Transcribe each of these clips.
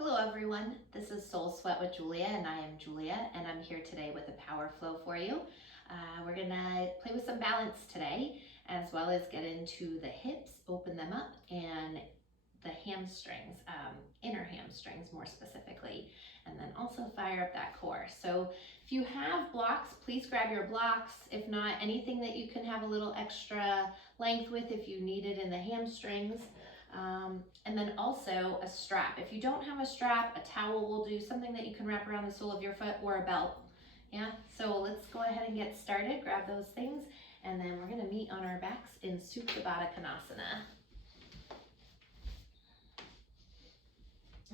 Hello everyone, this is Soul Sweat with Julia and I am Julia and I'm here today with a power flow for you. We're gonna play with some balance today as well as get into the hips, open them up, and the hamstrings, inner hamstrings more specifically, and then also fire up that core. So if you have blocks, please grab your blocks. If not, anything that you can have a little extra length with if you need it in the hamstrings. And then also a strap. If you don't have a strap, a towel will do, something that you can wrap around the sole of your foot, or a belt. Yeah, so let's go ahead and get started. Grab those things, and then we're gonna meet on our backs in Supta Baddha Konasana.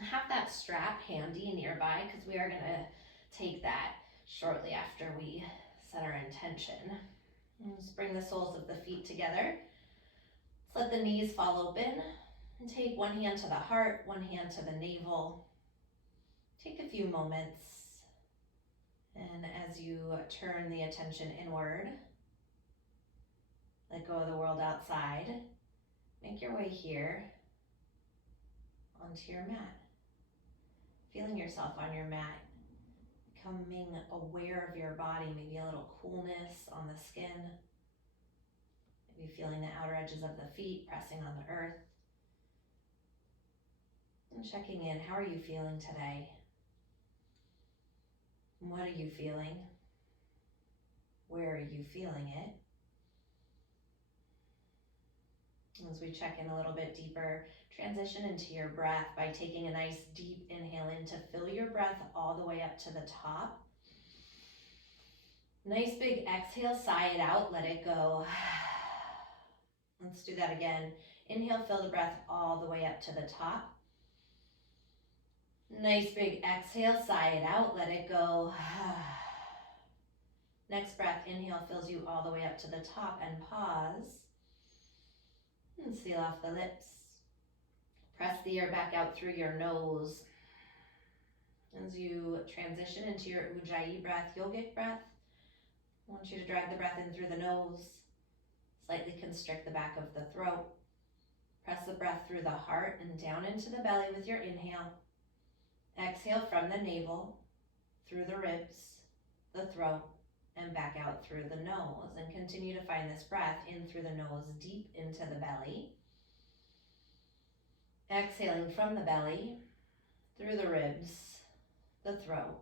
Have that strap handy nearby because we are gonna take that shortly after we set our intention. And just bring the soles of the feet together. Let's let the knees fall open. And take one hand to the heart, one hand to the navel. Take a few moments, and as you turn the attention inward, let go of the world outside, make your way here onto your mat. Feeling yourself on your mat, becoming aware of your body, maybe a little coolness on the skin, maybe feeling the outer edges of the feet pressing on the earth. And checking in, how are you feeling today? What are you feeling? Where are you feeling it? As we check in a little bit deeper, transition into your breath by taking a nice deep inhale in to fill your breath all the way up to the top. Nice big exhale, sigh it out, let it go. Let's do that again. Inhale, fill the breath all the way up to the top. Nice big exhale, sigh it out, let it go. Next breath, inhale fills you all the way up to the top, and pause. And seal off the lips. Press the air back out through your nose. As you transition into your Ujjayi breath, yogic breath, I want you to drag the breath in through the nose. Slightly constrict the back of the throat. Press the breath through the heart and down into the belly with your inhale. Exhale from the navel, through the ribs, the throat, and back out through the nose. And continue to find this breath in through the nose, deep into the belly. Exhaling from the belly, through the ribs, the throat,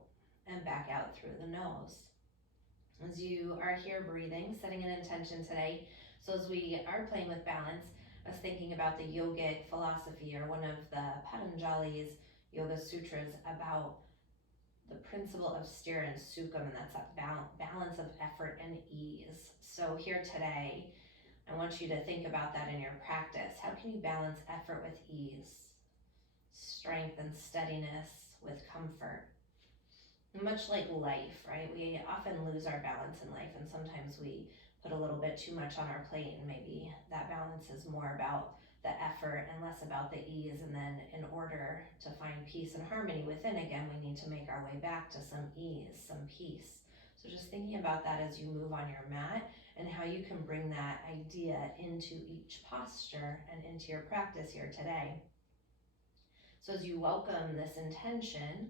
and back out through the nose. As you are here breathing, setting an intention today. So as we are playing with balance, I was thinking about the yogic philosophy, or one of the Patanjali's Yoga Sutras, about the principle of sthira and sukham, and that's that balance of effort and ease. So here today, I want you to think about that in your practice. How can you balance effort with ease, strength and steadiness with comfort? Much like life, right? We often lose our balance in life, and sometimes we put a little bit too much on our plate, and maybe that balance is more about the effort and less about the ease. And then in order to find peace and harmony within, again, we need to make our way back to some ease, some peace. So just thinking about that as you move on your mat, and how you can bring that idea into each posture and into your practice here today. So as you welcome this intention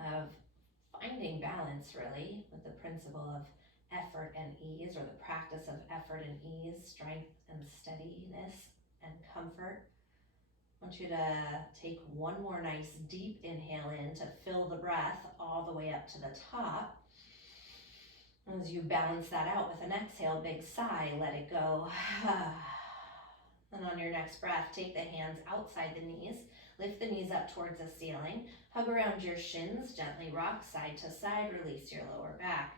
of finding balance, really, with the principle of effort and ease, or the practice of effort and ease, strength and steadiness and comfort, I want you to take one more nice deep inhale in to fill the breath all the way up to the top. As you balance that out with an exhale, big sigh, let it go. And on your next breath, take the hands outside the knees, lift the knees up towards the ceiling, hug around your shins, gently rock side to side, release your lower back.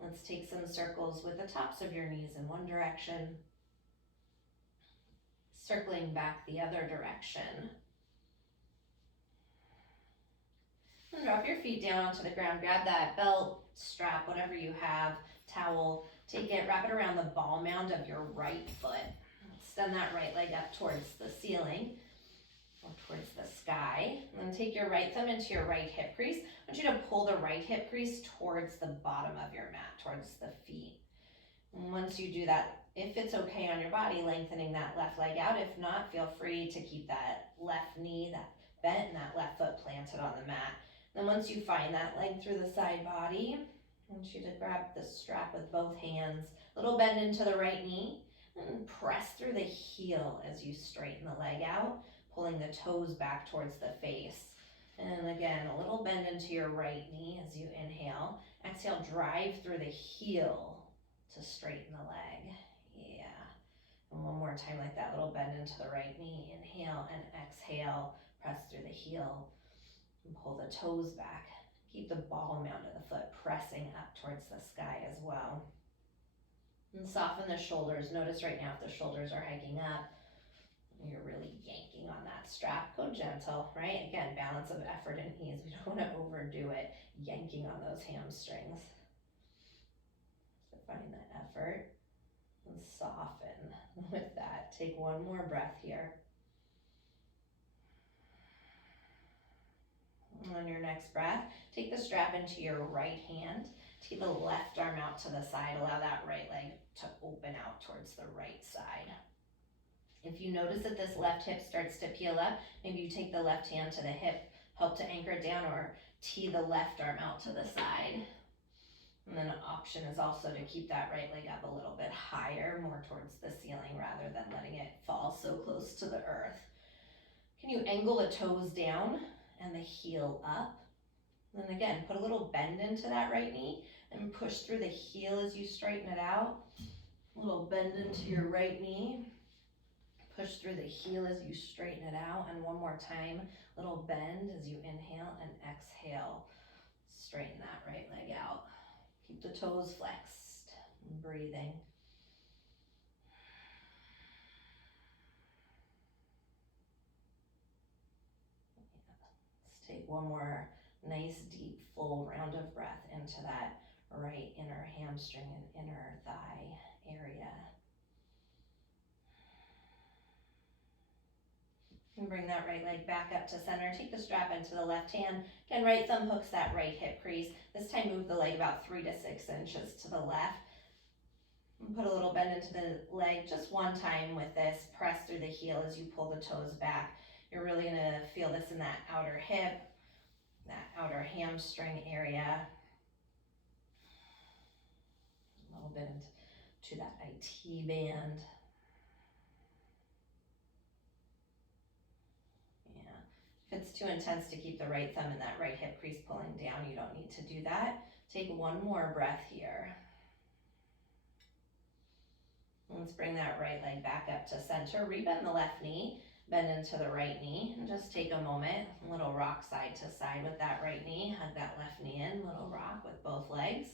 Let's take some circles with the tops of your knees in one direction, circling back the other direction. And drop your feet down onto the ground. Grab that belt, strap, whatever you have, towel. Take it, wrap it around the ball mound of your right foot. Extend that right leg up towards the ceiling, or towards the sky. And then take your right thumb into your right hip crease. I want you to pull the right hip crease towards the bottom of your mat, towards the feet. And once you do that, if it's okay on your body, lengthening that left leg out. If not, feel free to keep that left knee, that bent and that left foot planted on the mat. Then once you find that leg through the side body, I want you to grab the strap with both hands, little bend into the right knee, and press through the heel as you straighten the leg out, pulling the toes back towards the face. And again, a little bend into your right knee as you inhale. Exhale, drive through the heel to straighten the leg. Yeah. And one more time like that, little bend into the right knee. Inhale and exhale, press through the heel and pull the toes back. Keep the ball mound of the foot pressing up towards the sky as well. And soften the shoulders. Notice right now if the shoulders are hiking up, you're really yanking on that strap. Go gentle, right? Again, balance of effort and ease. We don't want to overdo it, yanking on those hamstrings. So find the effort and soften with that. Take one more breath here. On your next breath, take the strap into your right hand. Take the left arm out to the side. Allow that right leg to open out towards the right side. If you notice that this left hip starts to peel up, maybe you take the left hand to the hip, help to anchor it down, or tee the left arm out to the side. And then an option is also to keep that right leg up a little bit higher, more towards the ceiling rather than letting it fall so close to the earth. Can you angle the toes down and the heel up? And then again, put a little bend into that right knee and push through the heel as you straighten it out. A little bend into your right knee. Push through the heel as you straighten it out. And one more time, little bend as you inhale and exhale. Straighten that right leg out. Keep the toes flexed and breathing. Let's take one more nice, deep, full round of breath into that right inner hamstring and inner thigh area. And bring that right leg back up to center. Take the strap into the left hand. Again, right thumb hooks that right hip crease. This time move the leg about 3 to 6 inches to the left. And put a little bend into the leg just one time with this. Press through the heel as you pull the toes back. You're really going to feel this in that outer hip, that outer hamstring area. A little bit into that IT band. If it's too intense to keep the right thumb in that right hip crease pulling down, you don't need to do that. Take one more breath here. Let's bring that right leg back up to center. Rebend the left knee, bend into the right knee, and just take a moment. A little rock side to side with that right knee. Hug that left knee in, little rock with both legs.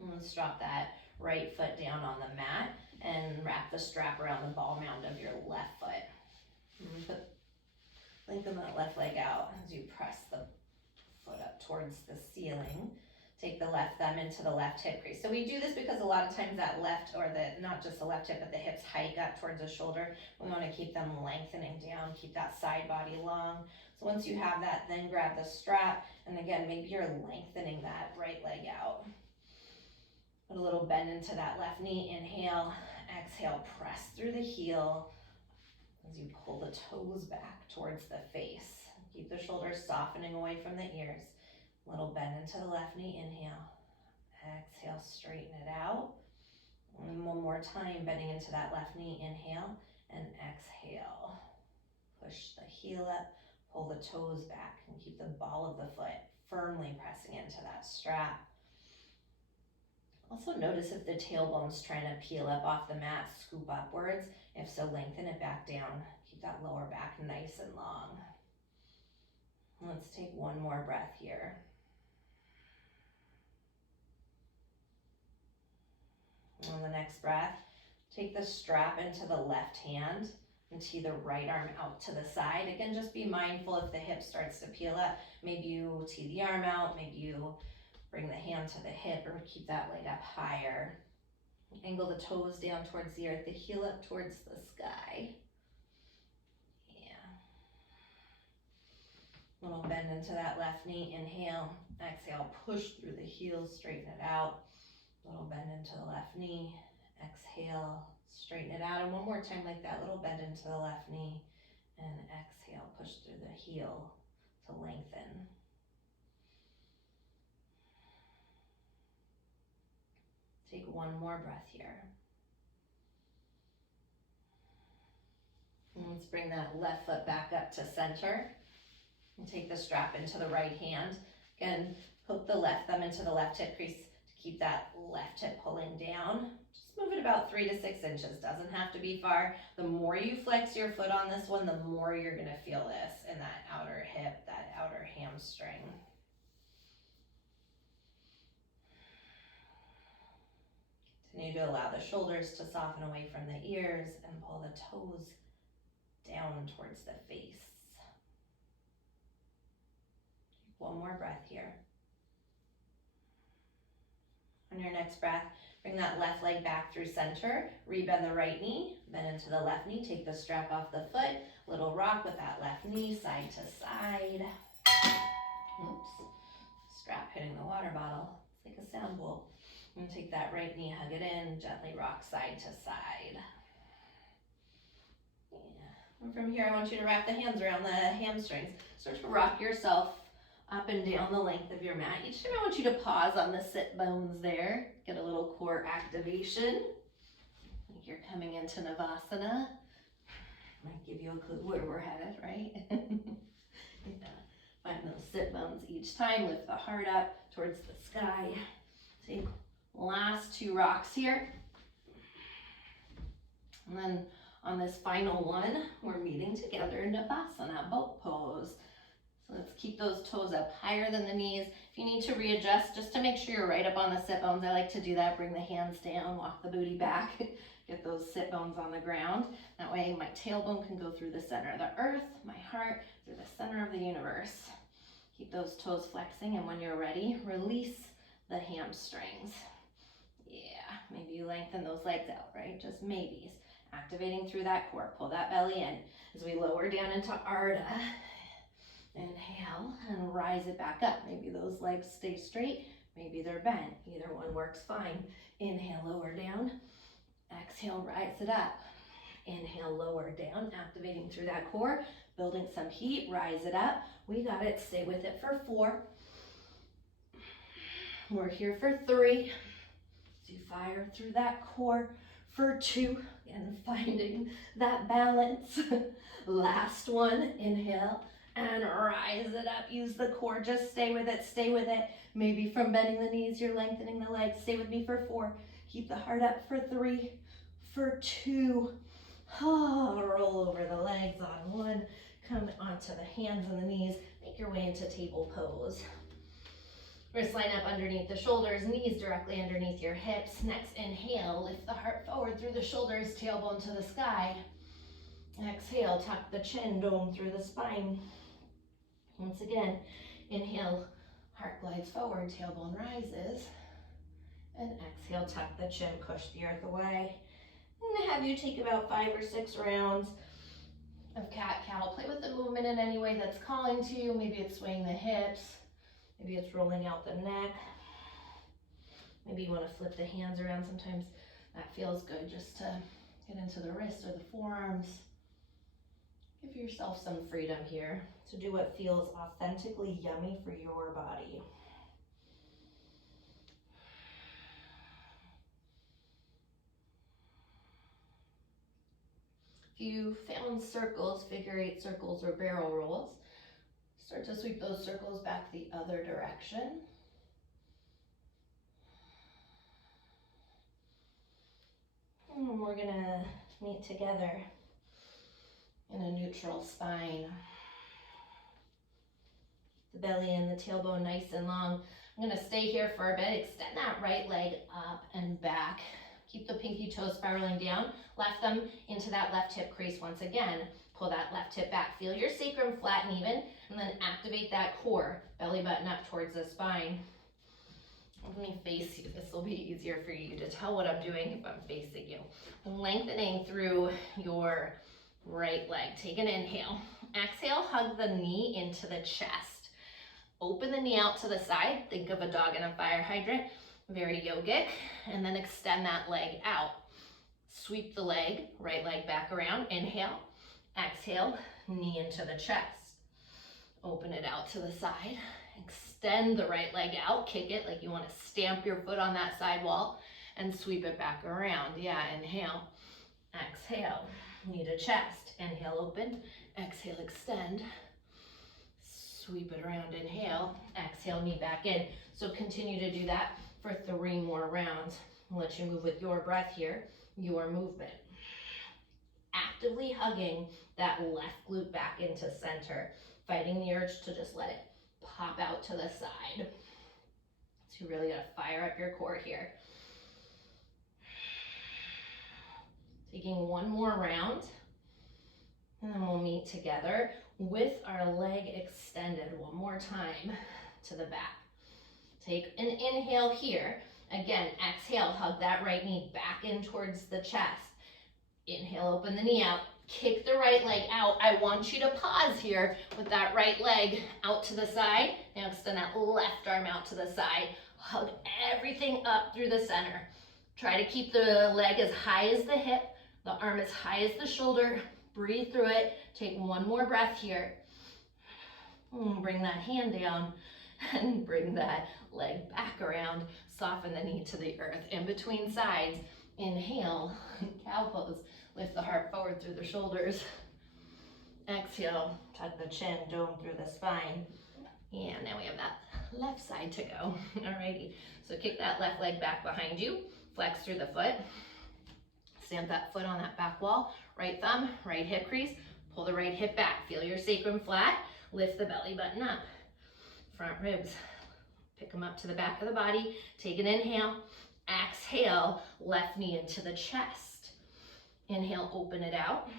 And let's drop that right foot down on the mat and wrap the strap around the ball mound of your left foot. Lengthen that left leg out as you press the foot up towards the ceiling. Take the left thumb into the left hip crease. So we do this because a lot of times that left, or not just the left hip, but the hips hike up towards the shoulder. We want to keep them lengthening down, keep that side body long. So once you have that, then grab the strap. And again, maybe you're lengthening that right leg out. Put a little bend into that left knee. Inhale, exhale, press through the heel as you pull the toes back towards the face. Keep the shoulders softening away from the ears. Little bend into the left knee. Inhale, exhale, straighten it out. And one more time, bending into that left knee. Inhale and exhale. Push the heel up, pull the toes back, and keep the ball of the foot firmly pressing into that strap. Also notice if the tailbone's trying to peel up off the mat, scoop upwards. If so, lengthen it back down. Keep that lower back nice and long. Let's take one more breath here. On the next breath, take the strap into the left hand and tee the right arm out to the side. Again, just be mindful if the hip starts to peel up. Maybe you tee the arm out, maybe you bring the hand to the hip, or keep that leg up higher. Angle the toes down towards the earth, the heel up towards the sky. Yeah. Little bend into that left knee. Inhale, exhale, push through the heel, straighten it out. Little bend into the left knee. Exhale, straighten it out. And one more time like that, little bend into the left knee. And exhale, push through the heel to lengthen. Take one more breath here. And let's bring that left foot back up to center. And take the strap into the right hand. Again, hook the left thumb into the left hip crease to keep that left hip pulling down. Just move it about 3 to 6 inches. Doesn't have to be far. The more you flex your foot on this one, the more you're gonna feel this in that outer hip, that outer hamstring. Continue to allow the shoulders to soften away from the ears and pull the toes down towards the face. One more breath here. On your next breath, bring that left leg back through center, rebend the right knee, bend into the left knee, take the strap off the foot, little rock with that left knee, side to side. Oops, strap hitting the water bottle. It's like a sound bowl. And take that right knee, hug it in, gently rock side to side. Yeah. And from here, I want you to wrap the hands around the hamstrings. Start to rock yourself up and down the length of your mat. Each time I want you to pause on the sit bones there. Get a little core activation. Like you're coming into Navasana. Might give you a clue where we're headed, right? Yeah. Find those sit bones each time. Lift the heart up towards the sky. Take last 2 rocks here. And then on this final one, we're meeting together in Navasana, boat pose. So let's keep those toes up higher than the knees. If you need to readjust, just to make sure you're right up on the sit bones, I like to do that. Bring the hands down, walk the booty back, get those sit bones on the ground. That way my tailbone can go through the center of the earth, my heart through the center of the universe. Keep those toes flexing, and when you're ready, release the hamstrings. Yeah, maybe you lengthen those legs out, right? Just maybes. Activating through that core. Pull that belly in as we lower down into Ardha. Inhale and rise it back up. Maybe those legs stay straight, maybe they're bent. Either one works fine. Inhale, lower down. Exhale, rise it up. Inhale, lower down, activating through that core, building some heat, rise it up. We got it, stay with it for 4. We're here for 3. So you fire through that core for 2, and finding that balance. Last one, inhale. And rise it up, use the core, just stay with it, stay with it. Maybe from bending the knees, you're lengthening the legs. Stay with me for 4, keep the heart up for 3, for 2. Roll over the legs on 1, come onto the hands and the knees, make your way into table pose. Wrists line up underneath the shoulders, knees directly underneath your hips. Next inhale, lift the heart forward through the shoulders, tailbone to the sky. Exhale, tuck the chin, dome through the spine. Once again, inhale, heart glides forward, tailbone rises. And exhale, tuck the chin, push the earth away. I'm gonna have you take about 5 or 6 rounds of cat-cow. Play with the movement in any way that's calling to you. Maybe it's swaying the hips. Maybe it's rolling out the neck. Maybe you wanna flip the hands around. Sometimes that feels good, just to get into the wrists or the forearms. Give yourself some freedom here to do what feels authentically yummy for your body. If you found circles, figure 8 circles or barrel rolls, start to sweep those circles back the other direction. And we're gonna meet together in a neutral spine. The belly and the tailbone nice and long. I'm gonna stay here for a bit. Extend that right leg up and back. Keep the pinky toes spiraling down. Left thumb into that left hip crease once again. Pull that left hip back. Feel your sacrum flat and even, and then activate that core. Belly button up towards the spine. Let me face you. This will be easier for you to tell what I'm doing if I'm facing you. Lengthening through your right leg. Take an inhale. Exhale, hug the knee into the chest. Open the knee out to the side. Think of a dog in a fire hydrant. Very yogic. And then extend that leg out. Sweep the leg, right leg back around. Inhale. Exhale, knee into the chest. Open it out to the side. Extend the right leg out. Kick it like you want to stamp your foot on that sidewall and sweep it back around. Yeah, inhale. Exhale, knee to chest. Inhale, open. Exhale, extend. Sweep it around. Inhale. Exhale, knee back in. So continue to do that for 3 more rounds. I'll let you move with your breath here, your movement. Actively hugging that left glute back into center, fighting the urge to just let it pop out to the side. So you really gotta fire up your core here. Taking 1 more round, and then we'll meet together with our leg extended 1 more time to the back. Take an inhale here. Again, exhale, hug that right knee back in towards the chest. Inhale, open the knee out. Kick the right leg out. I want you to pause here with that right leg out to the side. Now extend that left arm out to the side. Hug everything up through the center. Try to keep the leg as high as the hip, the arm as high as the shoulder. Breathe through it. Take 1 more breath here. Bring that hand down and bring that leg back around. Soften the knee to the earth. In between sides, inhale, cow pose. Lift the heart forward through the shoulders. Exhale, tuck the chin, dome through the spine. And now we have that left side to go. Alrighty, so kick that left leg back behind you. Flex through the foot. Stamp that foot on that back wall. Right thumb, right hip crease. Pull the right hip back. Feel your sacrum flat. Lift the belly button up. Front ribs. Pick them up to the back of the body. Take an inhale. Exhale, left knee into the chest. Inhale, open it out.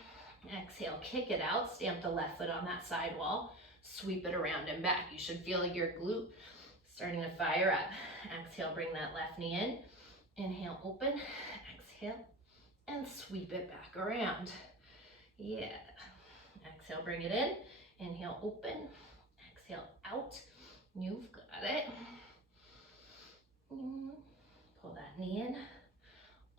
Exhale, kick it out. Stamp the left foot on that side wall. Sweep it around and back. You should feel like your glute starting to fire up. Exhale, bring that left knee in. Inhale, open. Exhale, and sweep it back around. Yeah. Exhale, bring it in. Inhale, open. Exhale, out. You've got it. Pull that knee in.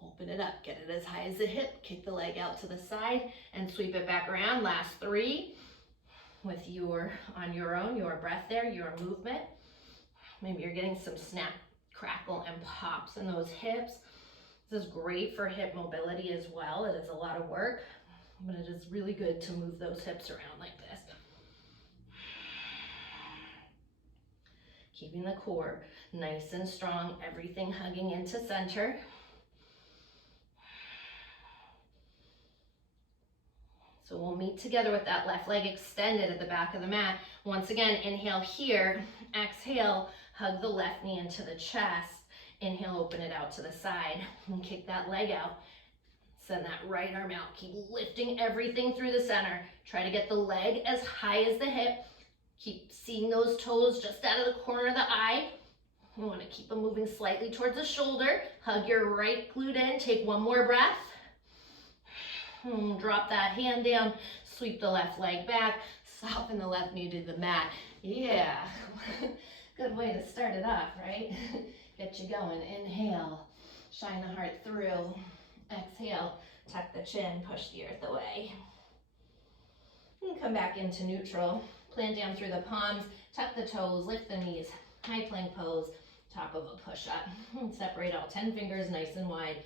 Open it up, get it as high as the hip, kick the leg out to the side and sweep it back around. Last 3 with on your own, your breath there, your movement. Maybe you're getting some snap, crackle, and pops in those hips. This is great for hip mobility as well. It is a lot of work, but it is really good to move those hips around like this. Keeping the core nice and strong, everything hugging into center. So we'll meet together with that left leg extended at the back of the mat. Once again, inhale here, exhale, hug the left knee into the chest. Inhale, open it out to the side and kick that leg out. Send that right arm out. Keep lifting everything through the center. Try to get the leg as high as the hip. Keep seeing those toes just out of the corner of the eye. You want to keep them moving slightly towards the shoulder. Hug your right glute in. Take 1 more breath. Drop that hand down, sweep the left leg back, soften the left knee to the mat. Yeah, good way to start it off, right? Get you going. Inhale, shine the heart through. Exhale, tuck the chin, push the earth away. And come back into neutral. Plant down through the palms, tuck the toes, lift the knees, high plank pose, top of a push-up. Separate all 10 fingers nice and wide.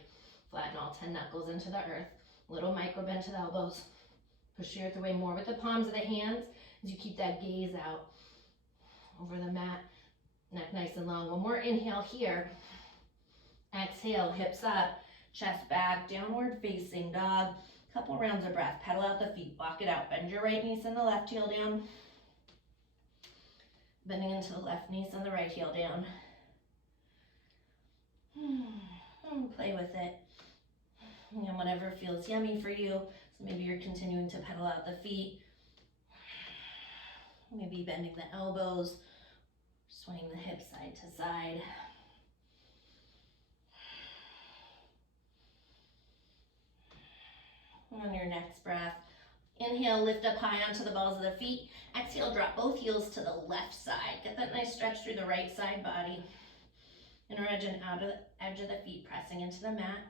Flatten all 10 knuckles into the earth. Little micro bend to the elbows. Push the earth away more with the palms of the hands as you keep that gaze out over the mat. Neck nice and long. 1 more inhale here. Exhale, hips up, chest back, downward facing dog. Couple rounds of breath. Pedal out the feet. Walk it out. Bend your right knee, send the left heel down. Bending into the left knee, send the right heel down. Play with it. And whatever feels yummy for you. So maybe you're continuing to pedal out the feet. Maybe bending the elbows, swaying the hips side to side. On your next breath, inhale, lift up high onto the balls of the feet. Exhale, drop both heels to the left side. Get that nice stretch through the right side body. Inner edge and outer edge of the feet pressing into the mat.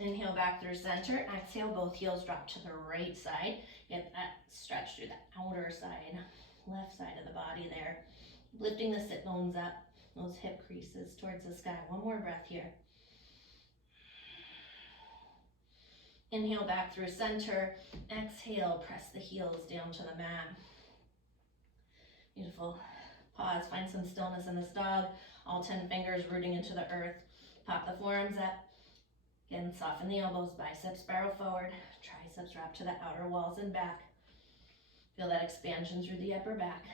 Inhale back through center. Exhale, both heels drop to the right side. Get that stretch through the outer side, left side of the body there. Lifting the sit bones up, those hip creases towards the sky. One more breath here. Inhale back through center. Exhale, press the heels down to the mat. Beautiful. Pause, find some stillness in this dog. All 10 fingers rooting into the earth. Pop the forearms up. Again, soften the elbows, biceps spiral forward. Triceps wrap to the outer walls and back. Feel that expansion through the upper back.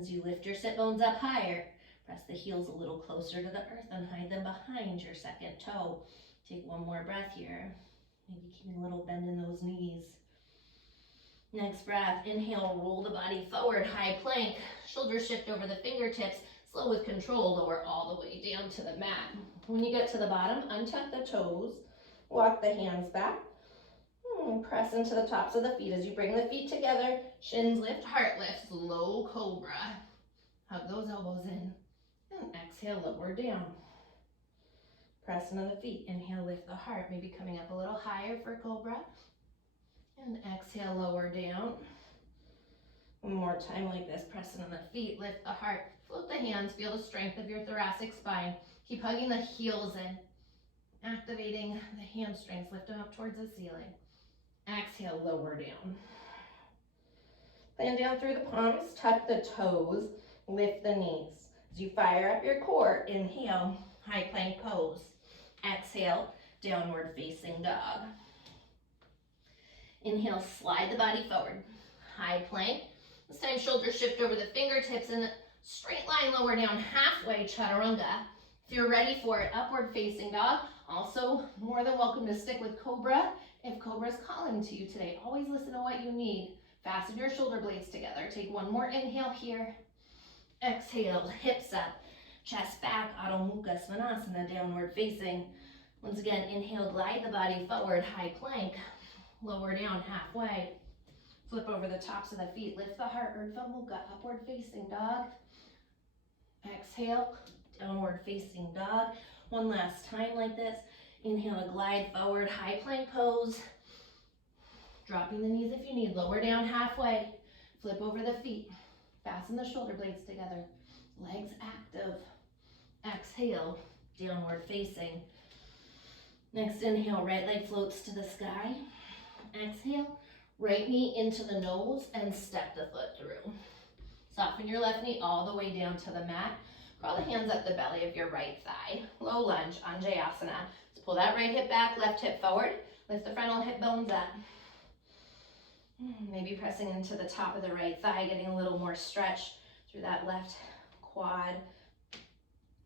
As you lift your sit bones up higher, press the heels a little closer to the earth and hide them behind your second toe. Take one more breath here. Maybe keeping a little bend in those knees. Next breath, inhale, roll the body forward, high plank. Shoulders shift over the fingertips. Slow with control, lower all the way down to the mat. When you get to the bottom, untuck the toes. Walk the hands back. Press into the tops of the feet as you bring the feet together. Shins lift, heart lifts, low cobra. Hug those elbows in. And exhale, lower down. Press into the feet. Inhale, lift the heart. Maybe coming up a little higher for cobra. And exhale, lower down. One more time like this. Press into the feet, lift the heart. Float the hands. Feel the strength of your thoracic spine. Keep hugging the heels in. Activating the hamstrings. Lift them up towards the ceiling. Exhale, lower down. Land down through the palms, tuck the toes, lift the knees. As you fire up your core, inhale, high plank pose. Exhale, downward facing dog. Inhale, slide the body forward. High plank. This time shoulders shift over the fingertips and straight line lower down halfway, chaturanga. If you're ready for it, upward facing dog. Also, more than welcome to stick with cobra if cobra is calling to you today. Always listen to what you need. Fasten your shoulder blades together. Take one more inhale here. Exhale, hips up, chest back, Adho Mukha Svanasana, downward facing. Once again, inhale, glide the body forward, high plank, lower down halfway. Flip over the tops of the feet, lift the heart, Urdhva Mukha, upward facing dog. Exhale, downward facing dog. One last time like this. Inhale to glide forward, high plank pose. Dropping the knees if you need, lower down halfway. Flip over the feet. Fasten the shoulder blades together. Legs active. Exhale, downward facing. Next inhale, right leg floats to the sky. Exhale, right knee into the nose and step the foot through. Soften your left knee all the way down to the mat. Crawl the hands up the belly of your right thigh. Low lunge, Anjayasana. Let's pull that right hip back, left hip forward. Lift the frontal hip bones up. Maybe pressing into the top of the right thigh, getting a little more stretch through that left quad,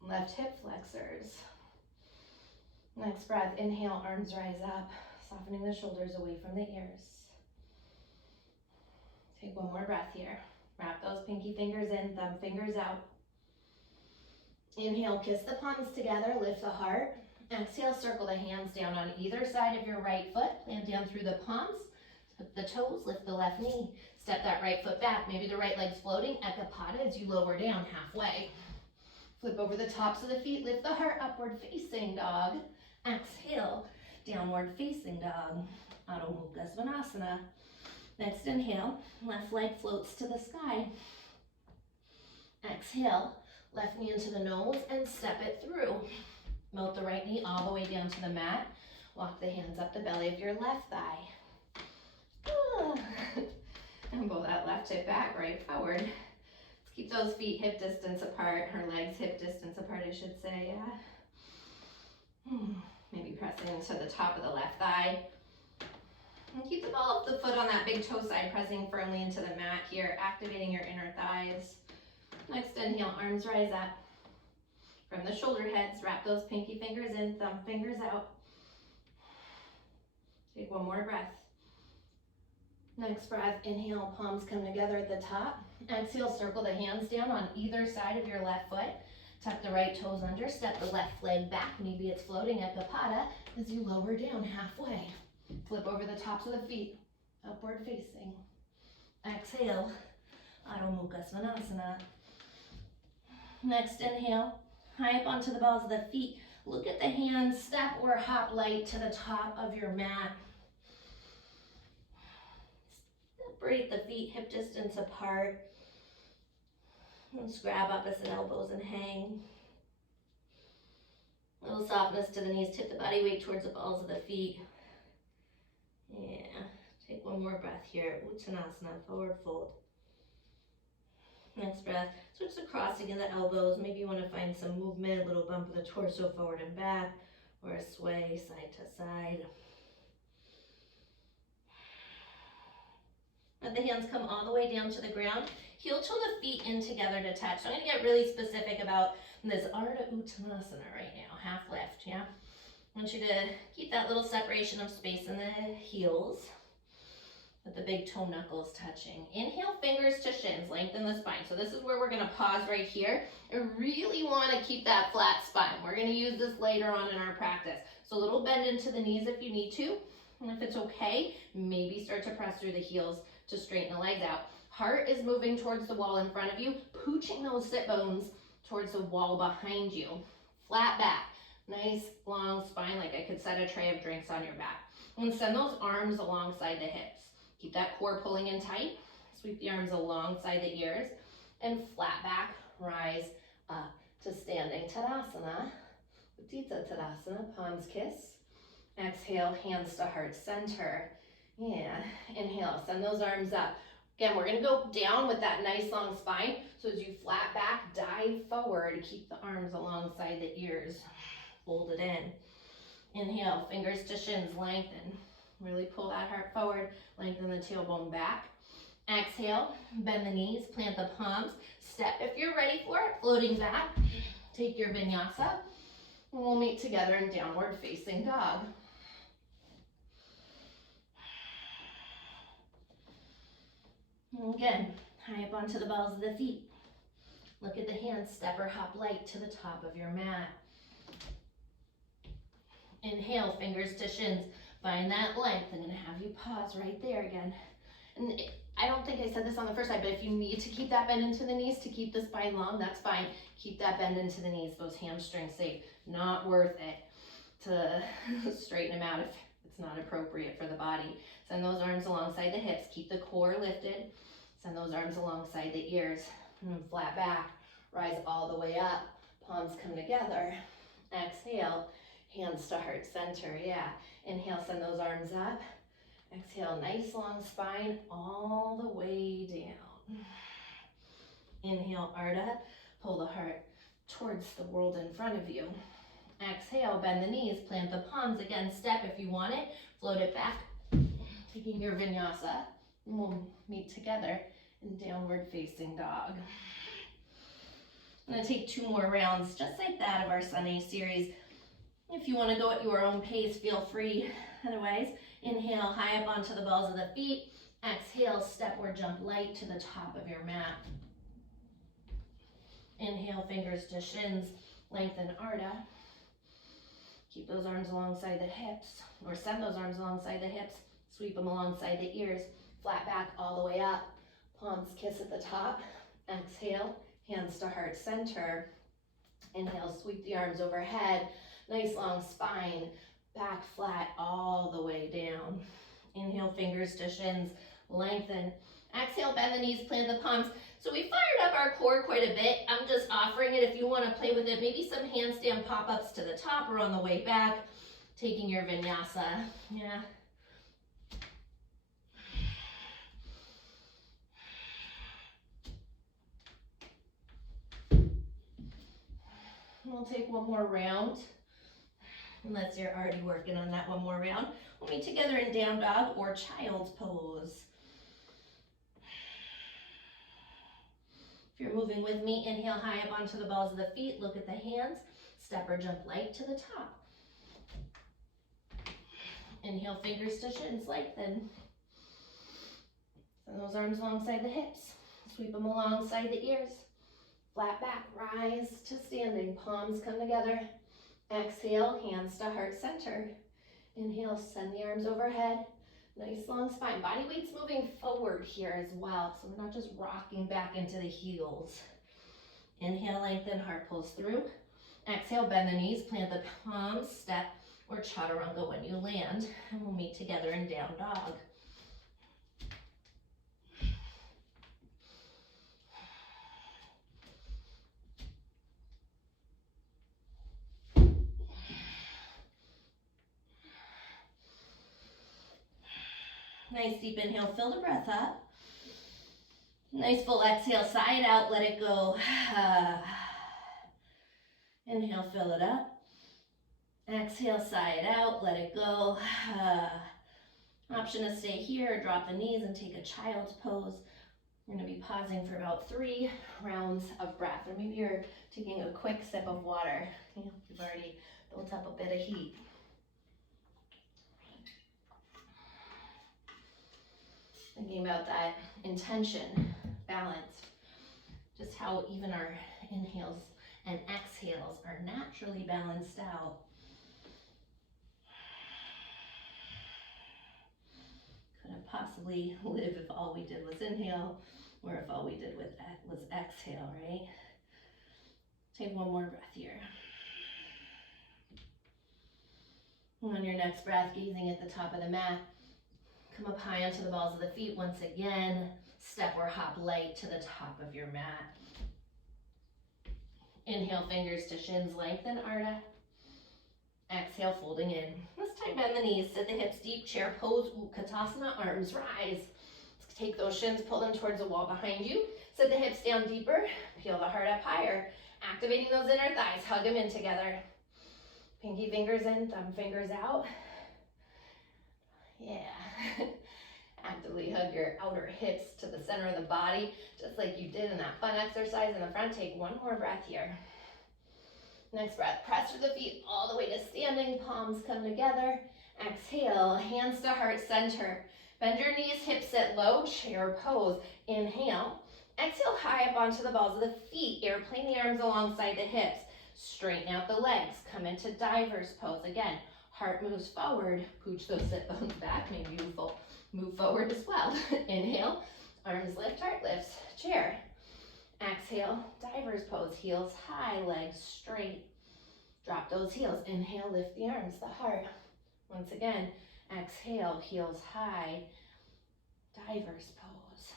left hip flexors. Next breath, inhale, arms rise up, softening the shoulders away from the ears. Take one more breath here. Wrap those pinky fingers in, thumb fingers out. Inhale, kiss the palms together, lift the heart. Exhale, circle the hands down on either side of your right foot. Land down through the palms. Tuck the toes, lift the left knee. Step that right foot back. Maybe the right leg's floating. Ekapada as you lower down halfway. Flip over the tops of the feet. Lift the heart, upward facing dog. Exhale, downward facing dog. Adho Mukha Svanasana. Next inhale, left leg floats to the sky. Exhale, left knee into the nose and step it through. Melt the right knee all the way down to the mat. Walk the hands up the belly of your left thigh. And pull that left hip back, right forward. Let's keep those feet hip distance apart, or legs hip distance apart, I should say. Maybe pressing into the top of the left thigh. And keep the ball of the foot on that big toe side, pressing firmly into the mat here, activating your inner thighs. Next inhale, arms rise up. From the shoulder heads, wrap those pinky fingers in, thumb fingers out. Take one more breath. Next breath, inhale, palms come together at the top. Exhale, circle the hands down on either side of your left foot. Tuck the right toes under, step the left leg back. Maybe it's floating Ekapada as you lower down halfway. Flip over the tops of the feet, upward facing. Exhale, Adho Mukha Svanasana. Next inhale, high up onto the balls of the feet. Look at the hands, step or hop light to the top of your mat. Separate the feet hip distance apart. Let's grab opposite elbows and hang. A little softness to the knees, tip the body weight towards the balls of the feet. Yeah, take one more breath here. Uttanasana, forward fold. Next breath, switch the crossing of the elbows. Maybe you want to find some movement, a little bump of the torso forward and back, or a sway side to side. Let the hands come all the way down to the ground. Heel toe the feet in together to touch. So I'm going to get really specific about this Ardha Uttanasana right now, half lift, yeah? I want you to keep that little separation of space in the heels with the big toe knuckles touching. Inhale, fingers to shins, lengthen the spine. So this is where we're going to pause right here. I really want to keep that flat spine. We're going to use this later on in our practice. So a little bend into the knees if you need to. And if it's okay, maybe start to press through the heels to straighten the legs out. Heart is moving towards the wall in front of you, pooching those sit bones towards the wall behind you. Flat back, nice long spine, like I could set a tray of drinks on your back. And send those arms alongside the hips. Keep that core pulling in tight. Sweep the arms alongside the ears and flat back, rise up to standing Tadasana. Utthita Tadasana, palms kiss. Exhale, hands to heart center. Yeah, inhale, send those arms up. Again, we're gonna go down with that nice long spine. So as you flat back, dive forward, keep the arms alongside the ears. Fold it in. Inhale, fingers to shins, lengthen. Really pull that heart forward, lengthen the tailbone back. Exhale, bend the knees, plant the palms. Step if you're ready for it, floating back. Take your vinyasa, and we'll meet together in downward facing dog. And again, high up onto the balls of the feet. Look at the hands, step or hop light to the top of your mat. Inhale, fingers to shins. Find that length. I'm going to have you pause right there again. And I don't think I said this on the first side, but if you need to keep that bend into the knees to keep the spine long, that's fine. Keep that bend into the knees, those hamstrings safe. Not worth it to straighten them out if it's not appropriate for the body. Send those arms alongside the hips. Keep the core lifted. Send those arms alongside the ears. And flat back. Rise all the way up. Palms come together. Exhale. Hands to heart center. Yeah. Inhale, send those arms up. Exhale, nice long spine all the way down. Inhale, Ardha. Pull the heart towards the world in front of you. Exhale, bend the knees, plant the palms. Again, step if you want it. Float it back. Taking your vinyasa. And we'll meet together in downward facing dog. I'm going to take 2 more rounds just like that of our Sunday series. If you want to go at your own pace, feel free. Otherwise, inhale, high up onto the balls of the feet. Exhale, step or jump light to the top of your mat. Inhale, fingers to shins, lengthen Ardha. Keep those arms alongside the hips, or send those arms alongside the hips. Sweep them alongside the ears. Flat back all the way up. Palms kiss at the top. Exhale, hands to heart center. Inhale, sweep the arms overhead. Nice long spine, back flat all the way down. Inhale, fingers to shins, lengthen. Exhale, bend the knees, plant the palms. So we fired up our core quite a bit. I'm just offering it if you want to play with it. Maybe some handstand pop-ups to the top or on the way back. Taking your vinyasa, yeah. We'll take one more round. Unless you're already working on that one more round. We'll meet together in down dog or child's pose. If you're moving with me, inhale high up onto the balls of the feet. Look at the hands. Step or jump light to the top. Inhale, fingers to shins, lengthen. Send those arms alongside the hips. Sweep them alongside the ears. Flat back, rise to standing. Palms come together. Exhale, hands to heart center. Inhale, send the arms overhead. Nice long spine. Body weight's moving forward here as well, so we're not just rocking back into the heels. Inhale, lengthen, heart pulls through. Exhale, bend the knees, plant the palms, step or chaturanga when you land, and we'll meet together in down dog. Nice deep inhale, fill the breath up. Nice full exhale, sigh it out, let it go. Inhale, fill it up. Exhale, sigh it out, let it go. Option to stay here, drop the knees and take a child's pose. We're gonna be pausing for about 3 rounds of breath, or maybe you're taking a quick sip of water. You've already built up a bit of heat. Thinking about that intention, balance, just how even our inhales and exhales are naturally balanced out. Couldn't possibly live if all we did was inhale, or if all we did was exhale, right? Take one more breath here. And on your next breath, gazing at the top of the mat, come up high onto the balls of the feet once again. Step or hop light to the top of your mat. Inhale, fingers to shins, lengthen Ardha. Exhale, folding in. This time bend the knees, sit the hips deep, chair pose, Utkatasana, arms rise. Let's take those shins, pull them towards the wall behind you. Sit the hips down deeper, peel the heart up higher. Activating those inner thighs, hug them in together. Pinky fingers in, thumb fingers out. Yeah. Actively hug your outer hips to the center of the body, just like you did in that fun exercise in the front. Take one more breath here. Next breath, press through the feet all the way to standing, palms come together. Exhale, hands to heart center. Bend your knees, hips sit low, chair pose. Inhale. Exhale, high up onto the balls of the feet. Airplane the arms alongside the hips. Straighten out the legs, come into diver's pose. Again, heart moves forward, pooch those sit bones back. Maybe you move forward as well. Inhale, arms lift, heart lifts, chair. Exhale, diver's pose, heels high, legs straight. Drop those heels. Inhale, lift the arms, the heart. Once again, exhale, heels high, diver's pose.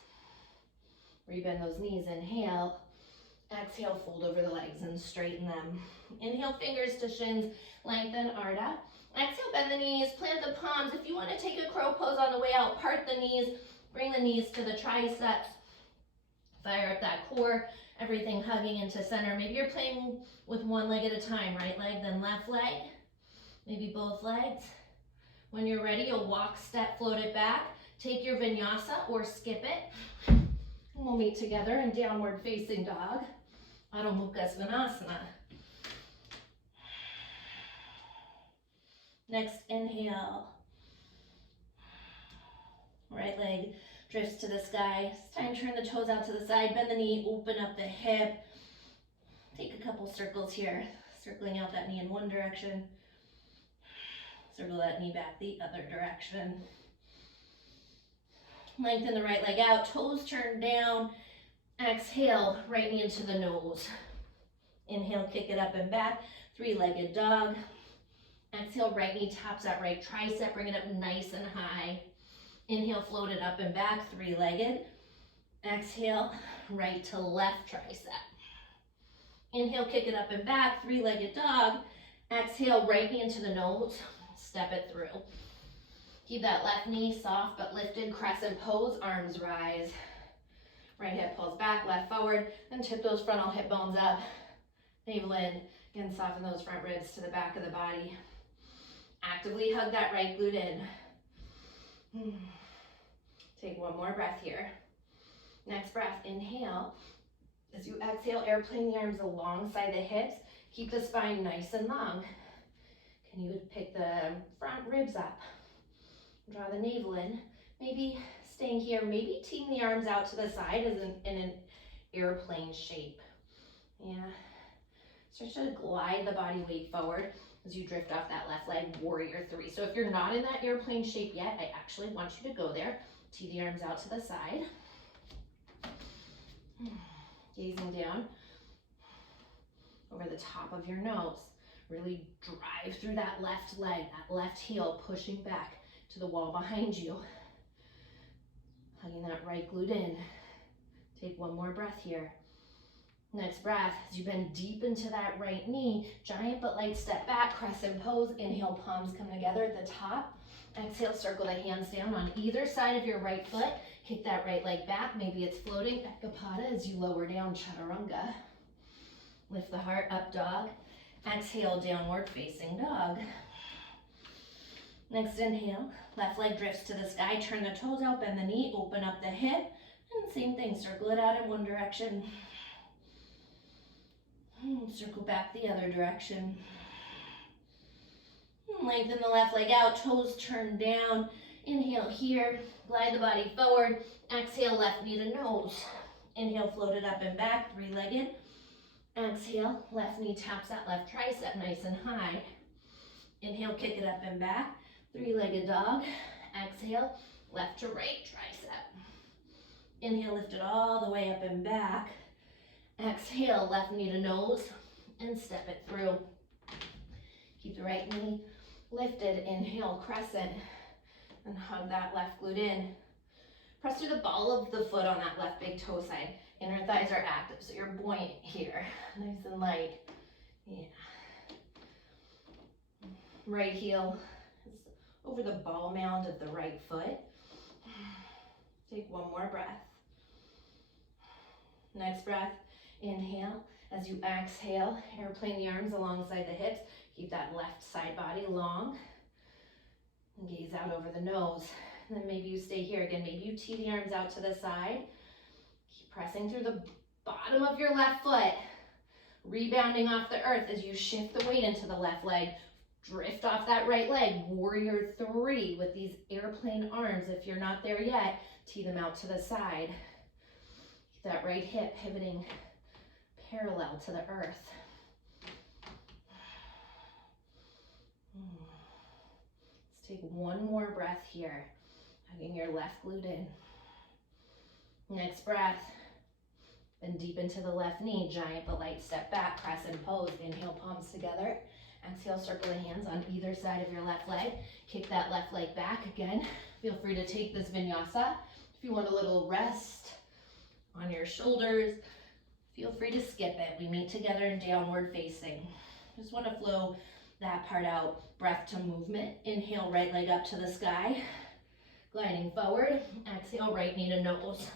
Rebend those knees, inhale. Exhale, fold over the legs and straighten them. Inhale, fingers to shins, lengthen Ardha. Exhale, bend the knees, plant the palms. If you want to take a crow pose on the way out, part the knees, bring the knees to the triceps. Fire up that core, everything hugging into center. Maybe you're playing with one leg at a time, right leg, then left leg, maybe both legs. When you're ready, you'll walk, step, float it back. Take your vinyasa or skip it. And we'll meet together in downward facing dog, Adho Mukha Svanasana. Next inhale. Right leg drifts to the sky. It's time to turn the toes out to the side, bend the knee, open up the hip. Take a couple circles here, circling out that knee in one direction. Circle that knee back the other direction. Lengthen the right leg out, toes turn down. Exhale, right knee into the nose. Inhale, kick it up and back, three-legged dog. Exhale, right knee taps that right tricep, bring it up nice and high. Inhale, float it up and back, three-legged. Exhale, right to left tricep. Inhale, kick it up and back, three-legged dog. Exhale, right knee into the nose, step it through. Keep that left knee soft but lifted, crescent pose, arms rise. Right hip pulls back, left forward, then tip those frontal hip bones up. Navel in, again, soften those front ribs to the back of the body. Actively hug that right glute in. Take one more breath here. Next breath, inhale. As you exhale, airplane the arms alongside the hips. Keep the spine nice and long. Can you pick the front ribs up? Draw the navel in. Maybe staying here, maybe team the arms out to the side as in an airplane shape. Yeah. Start to glide the body weight forward as you drift off that left leg, warrior three. So if you're not in that airplane shape yet, I actually want you to go there. Tee the arms out to the side. Gazing down. over the top of your nose. Really drive through that left leg, that left heel, pushing back to the wall behind you. Hugging that right glute in. Take one more breath here. Next breath, as you bend deep into that right knee, giant but light step back, crescent pose. Inhale, palms come together at the top. Exhale, circle the hands down on either side of your right foot. Kick that right leg back. Maybe it's floating. Ekapada as you lower down, chaturanga. Lift the heart, up dog. Exhale, downward facing dog. Next inhale, left leg drifts to the sky. Turn the toes out, bend the knee, open up the hip. And same thing, circle it out in one direction. Circle back the other direction. Lengthen the left leg out, toes turn down. Inhale here, glide the body forward. Exhale, left knee to nose. Inhale, float it up and back, three-legged. Exhale, left knee taps that left tricep nice and high. Inhale, kick it up and back, three-legged dog. Exhale, left to right tricep. Inhale, lift it all the way up and back. Exhale, left knee to nose and step it through. Keep the right knee lifted. Inhale, crescent, and hug that left glute in. Press through the ball of the foot on that left big toe side. Inner thighs are active, so you're buoyant here. Nice and light. Yeah. Right heel is over the ball mound of the right foot. Take one more breath. Next breath, inhale. As you exhale, airplane the arms alongside the hips. Keep that left side body long. And gaze out over the nose. And then maybe you stay here again. Maybe you tee the arms out to the side. Keep pressing through the bottom of your left foot. Rebounding off the earth as you shift the weight into the left leg. Drift off that right leg. Warrior three with these airplane arms. If you're not there yet, tee them out to the side. Keep that right hip pivoting parallel to the earth. Let's take one more breath here. Hugging your left glute in. Next breath. Then deep into the left knee. Giant but light step back. Crescent pose. Inhale, palms together. Exhale, circle the hands on either side of your left leg. Kick that left leg back again. Feel free to take this vinyasa. If you want a little rest on your shoulders, feel free to skip it. We meet together in downward facing. Just want to flow that part out. Breath to movement. Inhale, right leg up to the sky. Gliding forward. Exhale, right knee to nose.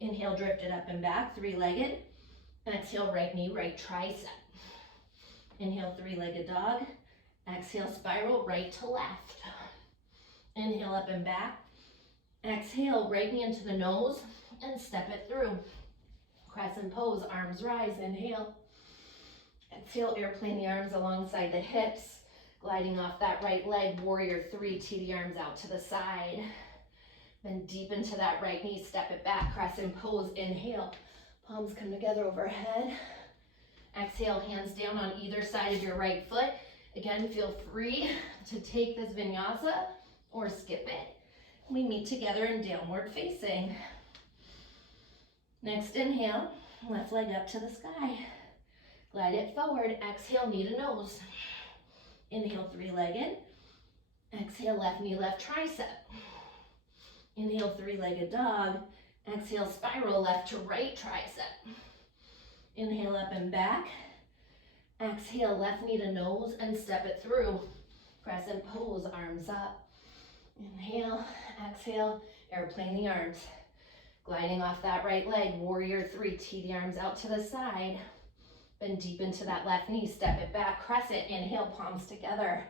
Inhale, drift it up and back, three-legged. Exhale, right knee, right tricep. Inhale, three-legged dog. Exhale, spiral right to left. Inhale, up and back. Exhale, right knee into the nose and step it through. Crescent pose, arms rise, inhale. Exhale, airplane the arms alongside the hips. Gliding off that right leg, warrior three, tee the arms out to the side. Then deep into that right knee, step it back, crescent pose, inhale. Palms come together overhead. Exhale, hands down on either side of your right foot. Again, feel free to take this vinyasa or skip it. We meet together in downward facing. Next inhale, left leg up to the sky. Glide it forward, exhale, knee to nose. Inhale, three-legged. Exhale, left knee, left tricep. Inhale, three-legged dog. Exhale, spiral left to right tricep. Inhale, up and back. Exhale, left knee to nose and step it through. Crescent pose, arms up. Inhale, exhale, airplane the arms. Gliding off that right leg, warrior three, tee the arms out to the side. Bend deep into that left knee, step it back, crescent, inhale, palms together.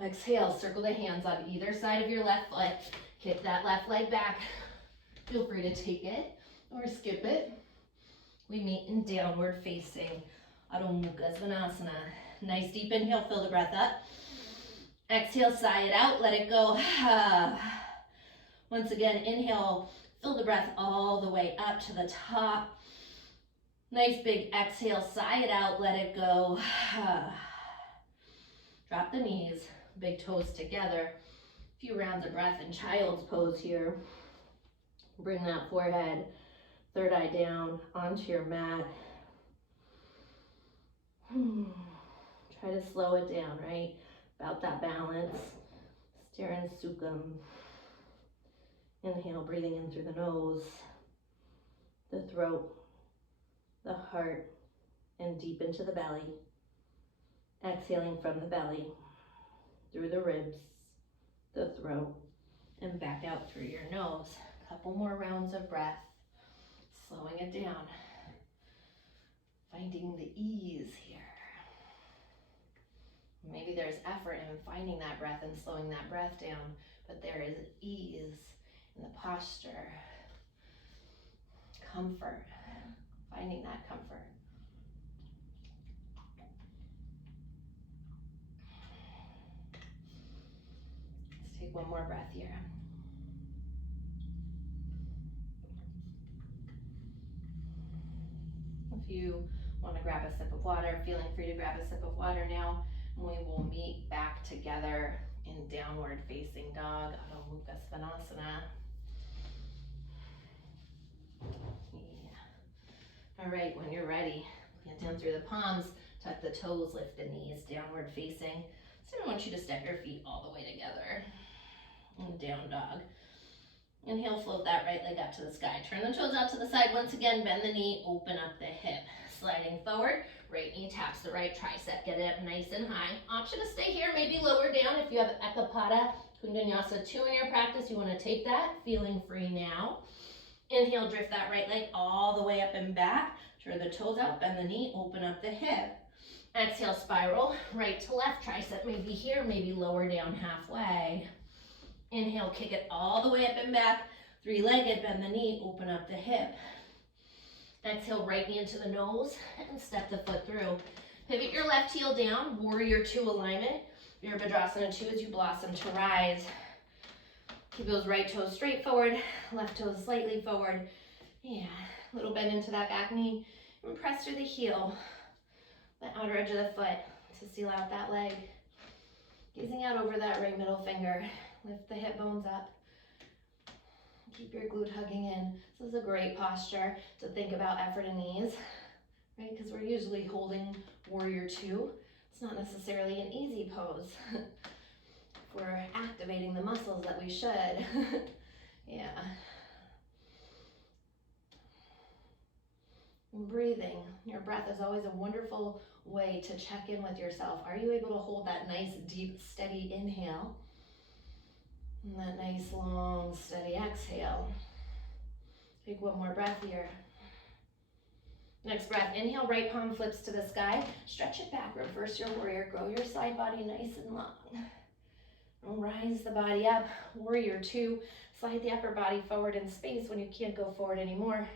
Exhale, circle the hands on either side of your left foot. Kick that left leg back. Feel free to take it or skip it. We meet in downward facing, Adho Mukha Svanasana. Nice deep inhale, fill the breath up. Exhale, sigh it out, let it go. Once again, inhale, fill the breath all the way up to the top. Nice big exhale, sigh it out, let it go. Drop the knees, big toes together. A few rounds of breath in child's pose here. Bring that forehead, third eye down onto your mat. Try to slow it down, right? About that balance. Sthira Sukham. Inhale, breathing in through the nose, the throat, the heart, and deep into the belly. Exhaling from the belly, through the ribs, the throat, and back out through your nose. A couple more rounds of breath, slowing it down. Finding the ease here. Maybe there's effort in finding that breath and slowing that breath down, but there is ease in the posture. Comfort, finding that comfort. Let's take one more breath here. If you want to grab a sip of water, feeling free to grab a sip of water now. And we will meet back together in downward facing dog, Adho Mukha Svanasana. Yeah. All right, when you're ready, plant down through the palms, tuck the toes, lift the knees, downward facing. So I want you to step your feet all the way together. And down dog. Inhale, float that right leg up to the sky. Turn the toes out to the side. Once again, bend the knee, open up the hip. Sliding forward, right knee taps the right tricep. Get it up nice and high. Option to stay here, maybe lower down if you have Ekapada, Kundanyasa 2 in your practice. You want to take that, feeling free now. Inhale, drift that right leg all the way up and back. Turn the toes out, bend the knee, open up the hip. Exhale, spiral, right to left tricep. Maybe here, maybe lower down halfway. Inhale, kick it all the way up and back. 3-legged, bend the knee, open up the hip. Exhale, right knee into the nose and step the foot through. Pivot your left heel down, warrior 2 alignment. Virabhadrasana 2 as you blossom to rise. Keep those right toes straight forward, left toes slightly forward. Yeah, little bend into that back knee and press through the heel, the outer edge of the foot to seal out that leg. Gazing out over that right middle finger. Lift the hip bones up. Keep your glute hugging in. This is a great posture to think about effort and ease, right? Because we're usually holding warrior 2. It's not necessarily an easy pose. We're activating the muscles that we should. Yeah. And breathing. Your breath is always a wonderful way to check in with yourself. Are you able to hold that nice, deep, steady inhale? And that nice, long, steady exhale. Take one more breath here. Next breath, inhale, right palm flips to the sky. Stretch it back, reverse your warrior. Grow your side body nice and long. Rise the body up, warrior 2. Slide the upper body forward in space when you can't go forward anymore.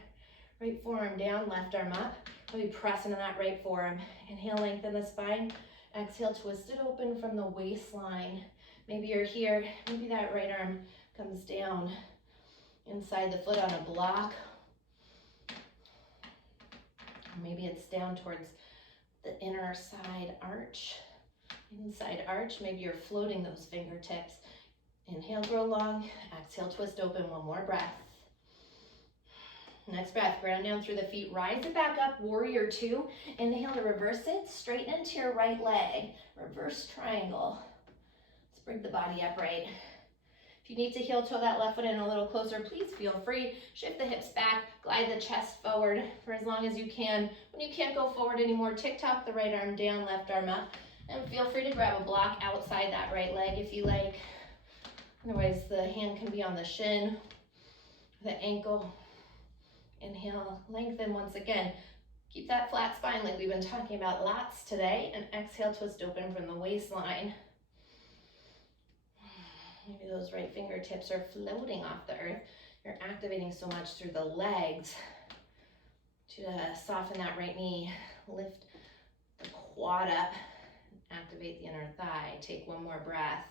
Right forearm down, left arm up. Really press into that right forearm. Inhale, lengthen the spine. Exhale, twist it open from the waistline. Maybe you're here, maybe that right arm comes down inside the foot on a block. Maybe it's down towards the inner side arch. Inside arch, maybe you're floating those fingertips. Inhale, grow long. Exhale, twist open. One more breath. Next breath, ground down through the feet. Rise it back up, warrior 2. Inhale to reverse it. Straighten into your right leg. Reverse triangle. Bring the body upright. If you need to heel toe that left foot in a little closer, please feel free. Shift the hips back, glide the chest forward for as long as you can. When you can't go forward anymore, tick-tock the right arm down, left arm up. And feel free to grab a block outside that right leg if you like. Otherwise, the hand can be on the shin, the ankle. Inhale, lengthen once again. Keep that flat spine like we've been talking about lots today. And exhale, twist open from the waistline. Maybe those right fingertips are floating off the earth. You're activating so much through the legs to soften that right knee, lift the quad up, activate the inner thigh. Take one more breath.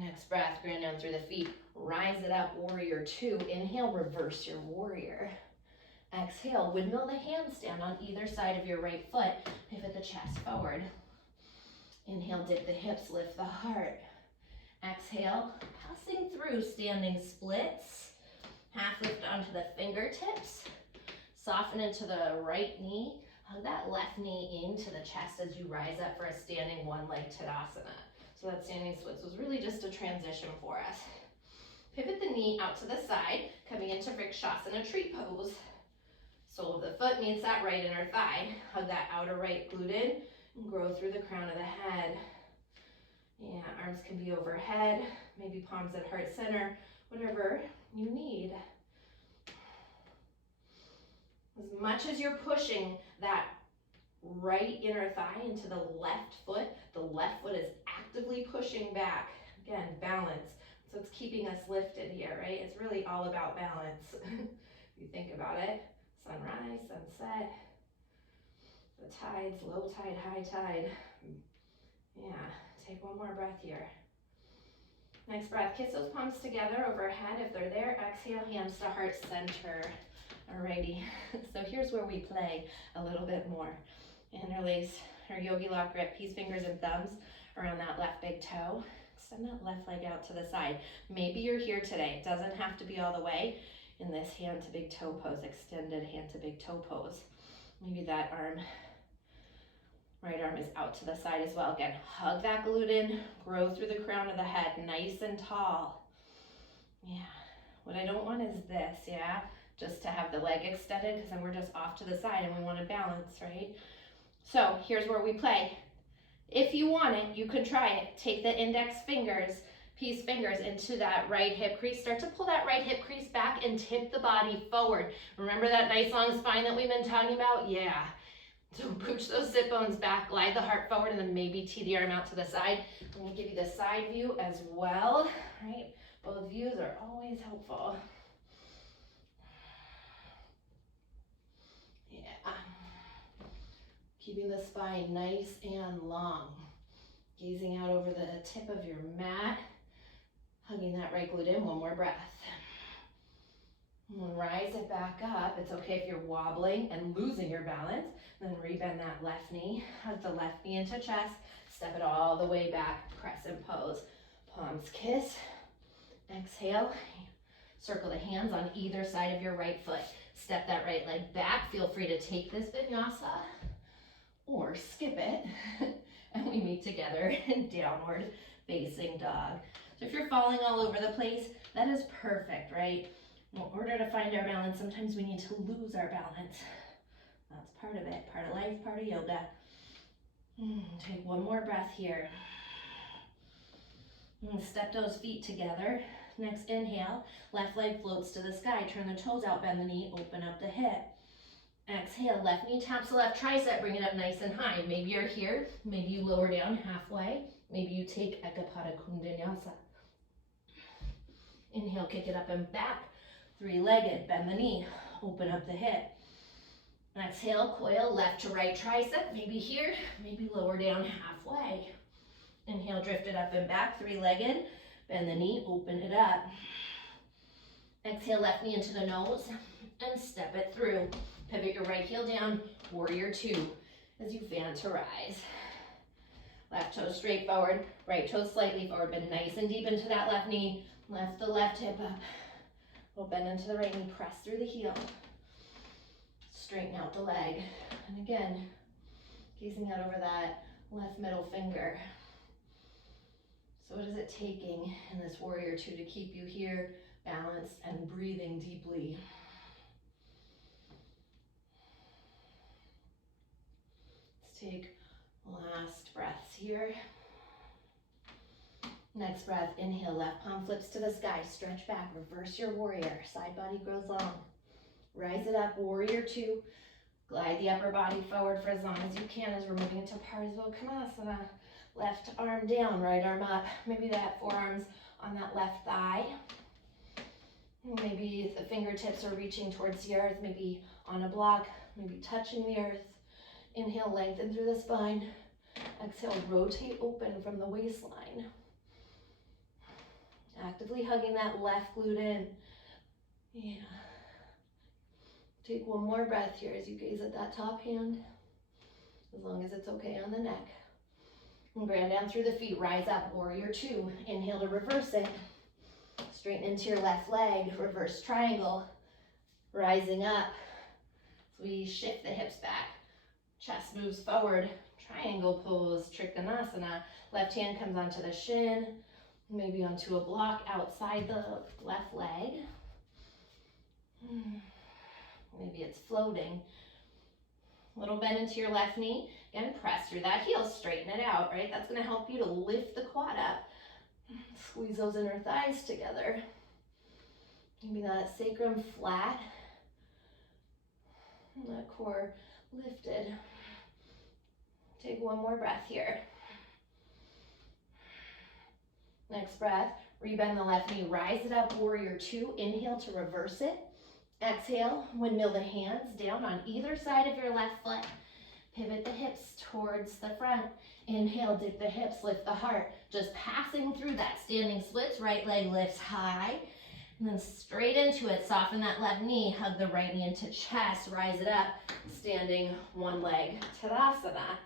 Next breath, ground down through the feet. Rise it up, warrior 2. Inhale, reverse your warrior. Exhale, windmill the handstand on either side of your right foot. Pivot the chest forward. Inhale, dip the hips, lift the heart. Exhale, passing through standing splits. Half lift onto the fingertips. Soften into the right knee. Hug that left knee into the chest as you rise up for a standing one-leg Tadasana. So that standing splits was really just a transition for us. Pivot the knee out to the side, coming into Vrikshasana tree pose. Sole of the foot meets that right inner thigh. Hug that outer right glute in and grow through the crown of the head. Yeah, arms can be overhead, maybe palms at heart center, whatever you need. As much as you're pushing that right inner thigh into the left foot is actively pushing back. Again, balance. So it's keeping us lifted here, right? It's really all about balance. If you think about it, sunrise, sunset, the tides, low tide, high tide. Yeah, take one more breath here. Next breath, kiss those palms together overhead. If they're there, exhale, hands to heart center. Alrighty, so here's where we play a little bit more. Interlace our yogi lock grip, peace fingers and thumbs around that left big toe. Extend that left leg out to the side. Maybe you're here today. It doesn't have to be all the way in this hand to big toe pose, extended hand to big toe pose. Maybe that arm, right arm is out to the side as well. Again, hug that glute in, grow through the crown of the head, nice and tall. Yeah, what I don't want is this, yeah? Just to have the leg extended, because then we're just off to the side and we want to balance, right? So here's where we play. If you want it, you can try it. Take the index fingers, peace fingers into that right hip crease. Start to pull that right hip crease back and tip the body forward. Remember that nice long spine that we've been talking about? Yeah. So pooch those sit bones back, glide the heart forward, and then maybe tee the arm out to the side. I'm going to give you the side view as well, right? Both views are always helpful. Yeah. Keeping the spine nice and long. Gazing out over the tip of your mat. Hugging that right glute in, one more breath. And rise it back up. It's okay if you're wobbling and losing your balance. Then rebend that left knee. Hug the left knee into chest. Step it all the way back. Crescent pose. Palms kiss. Exhale. Circle the hands on either side of your right foot. Step that right leg back. Feel free to take this vinyasa or skip it. And we meet together in downward facing dog. So if you're falling all over the place, that is perfect, right? In order to find our balance, sometimes we need to lose our balance. That's part of it, part of life, part of yoga. Take one more breath here. And step those feet together. Next inhale, left leg floats to the sky. Turn the toes out, bend the knee, open up the hip. Exhale, left knee taps the left tricep, bring it up nice and high. Maybe you're here, maybe you lower down halfway. Maybe you take Ekapada Kundanyasa. Inhale, kick it up and back. Three-legged, bend the knee, open up the hip. Exhale, coil left to right tricep, maybe here, maybe lower down halfway. Inhale, drift it up and back, three-legged, bend the knee, open it up. Exhale, left knee into the nose and step it through. Pivot your right heel down, warrior two, as you fan to rise. Left toe straight forward, right toe slightly forward, bend nice and deep into that left knee. Lift the left hip up. We'll bend into the right knee, press through the heel. Straighten out the leg. And again, gazing out over that left middle finger. So what is it taking in this warrior two to keep you here, balanced and breathing deeply? Let's take last breaths here. Next breath, inhale, left palm flips to the sky, stretch back, reverse your warrior, side body grows long. Rise it up, warrior two. Glide the upper body forward for as long as you can as we're moving into Parasvakonasana. Left arm down, right arm up. Maybe that forearms on that left thigh. Maybe the fingertips are reaching towards the earth, maybe on a block, maybe touching the earth. Inhale, lengthen through the spine. Exhale, rotate open from the waistline. Actively hugging that left glute in. Yeah. Take one more breath here as you gaze at that top hand, as long as it's okay on the neck. And ground down through the feet, rise up, warrior two. Inhale to reverse it. Straighten into your left leg, reverse triangle. Rising up, So we shift the hips back, chest moves forward, triangle pose, Trikonasana. Left hand comes onto the shin, maybe onto a block outside the left leg. Maybe it's floating. Little bend into your left knee. Again, press through that heel, straighten it out, right? That's gonna help you to lift the quad up. Squeeze those inner thighs together. Maybe that sacrum flat. And that core lifted. Take one more breath here. Next breath, rebend the left knee, rise it up, warrior two. Inhale to reverse it. Exhale, windmill the hands down on either side of your left foot. Pivot the hips towards the front. Inhale, dip the hips, lift the heart. Just passing through that standing splits, right leg lifts high. And then straight into it, soften that left knee, hug the right knee into chest, rise it up, standing one leg, Tadasana.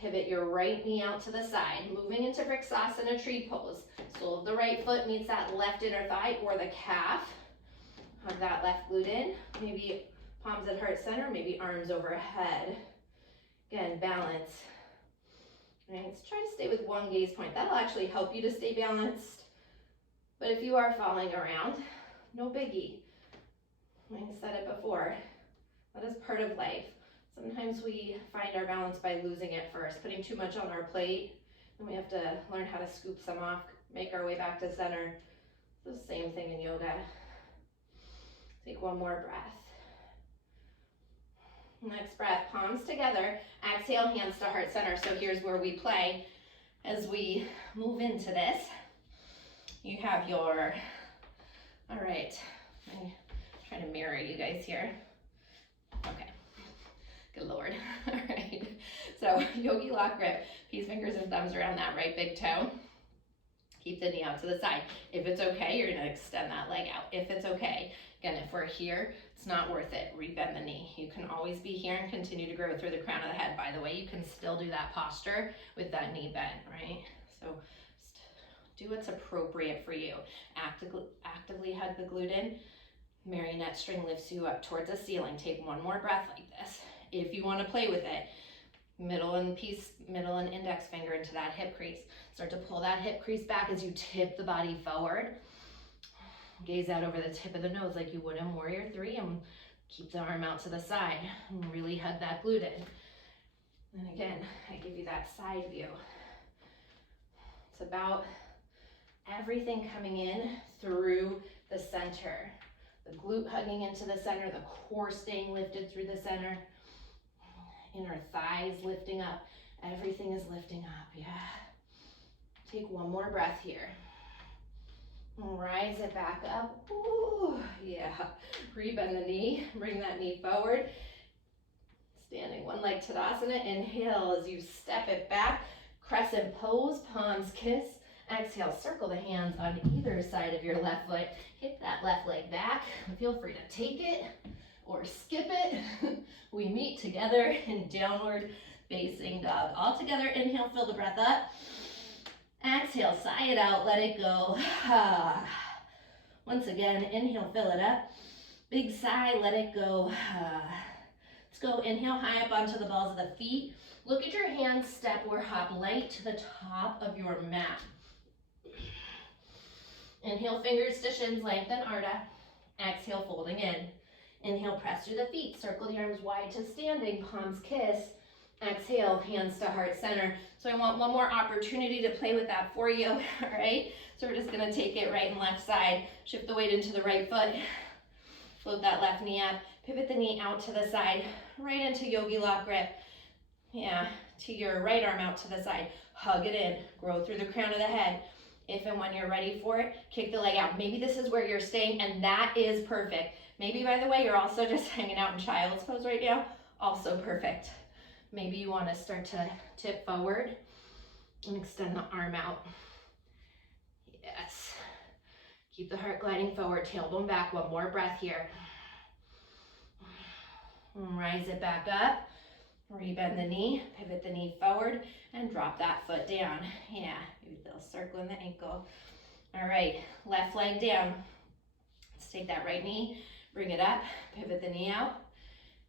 Pivot your right knee out to the side, moving into Vrksasana tree pose. Sole of the right foot meets that left inner thigh or the calf. Hug that left glute in, maybe palms at heart center, maybe arms overhead. Again, balance. Right, let's try to stay with one gaze point. That'll actually help you to stay balanced. But if you are falling around, no biggie. Like I said it before, that is part of life. Sometimes we find our balance by losing it first, putting too much on our plate, and we have to learn how to scoop some off, make our way back to center. It's the same thing in yoga. Take one more breath. Next breath, palms together. Exhale, hands to heart center. So here's where we play. As we move into this, you have your, all right, I'm trying to mirror you guys here. Okay, good Lord. All right, so yogi lock grip, peace fingers and thumbs around that right big toe. Keep the knee out to the side. If it's okay, you're gonna extend that leg out. If it's okay, again, if we're here, it's not worth it. Rebend the knee. You can always be here and continue to grow through the crown of the head. By the way, you can still do that posture with that knee bent, right? So just do what's appropriate for you. Actively hug the glute in. Marionette string lifts you up towards the ceiling. Take one more breath like this. If you want to play with it, middle and index finger into that hip crease. Start to pull that hip crease back as you tip the body forward. Gaze out over the tip of the nose like you would in Warrior Three, and keep the arm out to the side. And really hug that glute in. And again, I give you that side view. It's about everything coming in through the center. The glute hugging into the center, the core staying lifted through the center. Inner thighs lifting up. Everything is lifting up, yeah. Take one more breath here. Rise it back up. Ooh, yeah. Rebend the knee, bring that knee forward. Standing one leg Tadasana. Inhale as you step it back. Crescent pose, palms kiss. Exhale, circle the hands on either side of your left foot. Hit that left leg back. Feel free to take it or skip it. We meet together in downward facing dog. All together, inhale, fill the breath up. Exhale, sigh it out, let it go. Once again, inhale, fill it up. Big sigh, let it go. Let's go, inhale, high up onto the balls of the feet. Look at your hands, step or hop light to the top of your mat. Inhale, fingers to shins, lengthen Ardha. Exhale, folding in. Inhale, press through the feet. Circle the arms wide to standing, palms kiss. Exhale, hands to heart center. So I want one more opportunity to play with that for you, all right? So we're just gonna take it right and left side. Shift the weight into the right foot. Float that left knee up. Pivot the knee out to the side, right into yogi lock grip. Yeah, to your right arm out to the side. Hug it in, grow through the crown of the head. If and when you're ready for it, kick the leg out. Maybe this is where you're staying, and that is perfect. Maybe, by the way, you're also just hanging out in child's pose right now. Also perfect. Maybe you want to start to tip forward and extend the arm out. Yes. Keep the heart gliding forward, tailbone back. One more breath here. Rise it back up. Rebend the knee, pivot the knee forward, and drop that foot down. Yeah, maybe a little circle in the ankle. All right, left leg down. Let's take that right knee, bring it up, pivot the knee out.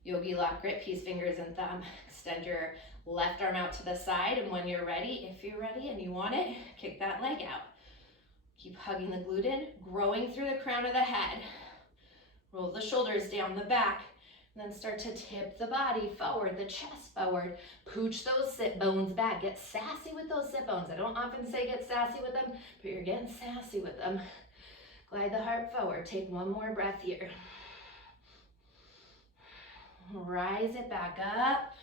Yogi lock grip, peace fingers and thumb. Extend your left arm out to the side, and when you're ready, if you're ready and you want it, kick that leg out. Keep hugging the glute in, growing through the crown of the head. Roll the shoulders down the back, and then start to tip the body forward, the chest forward. Pooch those sit bones back. Get sassy with those sit bones. I don't often say get sassy with them, but you're getting sassy with them. Glide the heart forward. Take one more breath here. Rise it back up.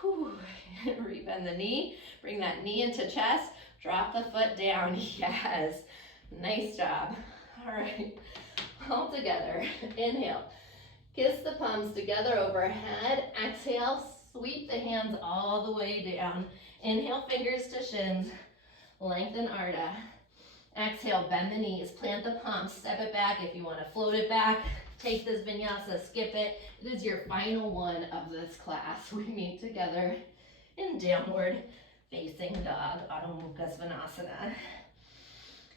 Whew. Rebend the knee. Bring that knee into chest. Drop the foot down. Yes. Nice job. All right. All together. Inhale. Kiss the palms together overhead. Exhale. Sweep the hands all the way down. Inhale, fingers to shins. Lengthen Ardha. Exhale, bend the knees. Plant the palms. Step it back. If you want to float it back, take this vinyasa, skip it. It is your final one of this class. We meet together in downward facing dog, Adho Mukha Svanasana.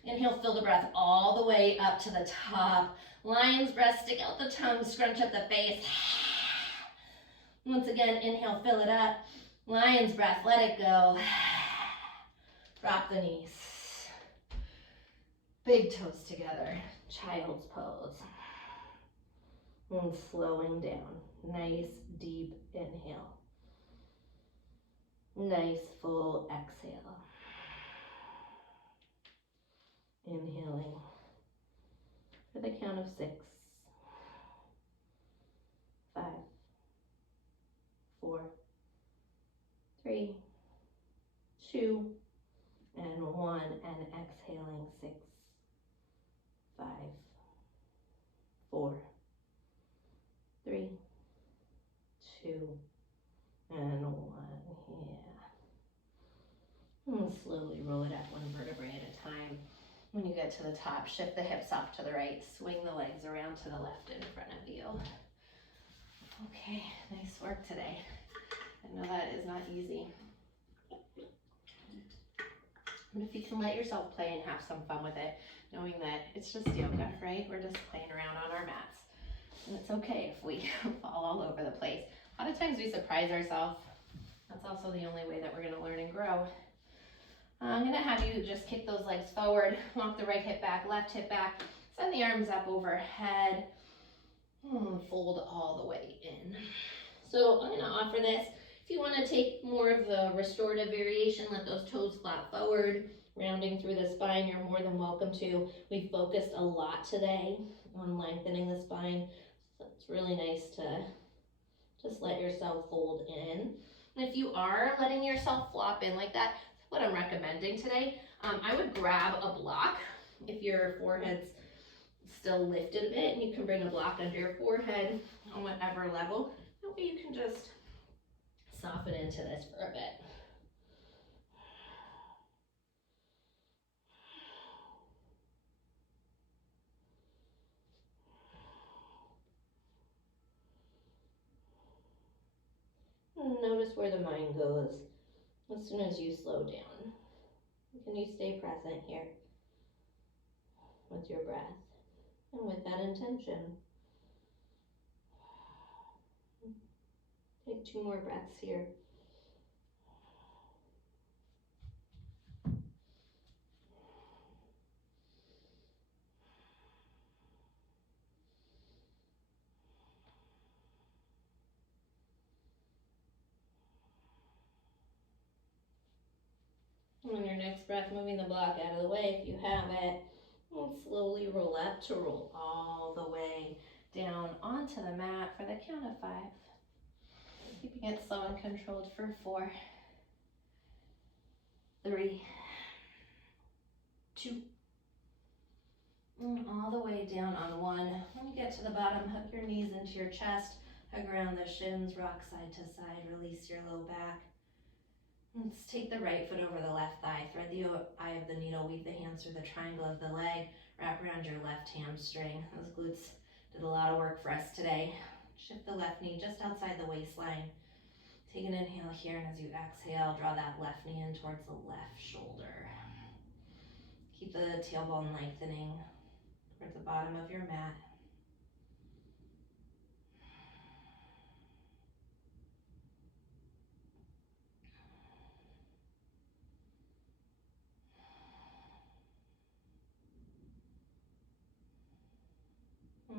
Inhale, fill the breath all the way up to the top. Lion's breath, stick out the tongue, scrunch up the face. Once again, inhale, fill it up. Lion's breath, let it go. Drop the knees. Big toes together, child's pose. And slowing down. Nice deep inhale. Nice full exhale. Inhaling for the count of 6, 5, 4, 3, 2, and 1, and exhaling 6, 5, 4, 3, 2, and 1. Yeah. And slowly roll it up one vertebrae at a time. When you get to the top, shift the hips off to the right, swing the legs around to the left in front of you. Okay, nice work today. I know that is not easy. But if you can let yourself play and have some fun with it, knowing that it's just yoga, right? We're just playing around on our mats. And it's okay if we fall all over the place. A lot of times we surprise ourselves. That's also the only way that we're gonna learn and grow. I'm gonna have you just kick those legs forward, walk the right hip back, left hip back, send the arms up overhead, fold all the way in. So I'm gonna offer this. If you wanna take more of the restorative variation, let those toes flap forward, rounding through the spine, you're more than welcome to. We focused a lot today on lengthening the spine, so it's really nice to just let yourself fold in. And if you are letting yourself flop in like that, what I'm recommending today, I would grab a block if your forehead's still lifted a bit, and you can bring a block under your forehead on whatever level. That way you can just soften into this for a bit. And notice where the mind goes as soon as you slow down. Can you stay present here with your breath and with that intention? Take 2 more breaths here. On your next breath, moving the block out of the way if you have it. And slowly roll up to roll all the way down onto the mat for the count of 5. Keeping it slow and controlled for 4, 3, 2, and all the way down on 1. When you get to the bottom, hook your knees into your chest, hug around the shins, rock side to side, release your low back. Let's take the right foot over the left thigh, thread the eye of the needle, weave the hands through the triangle of the leg, wrap around your left hamstring. Those glutes did a lot of work for us today. Shift the left knee just outside the waistline. Take an inhale here, and as you exhale, draw that left knee in towards the left shoulder. Keep the tailbone lengthening towards the bottom of your mat.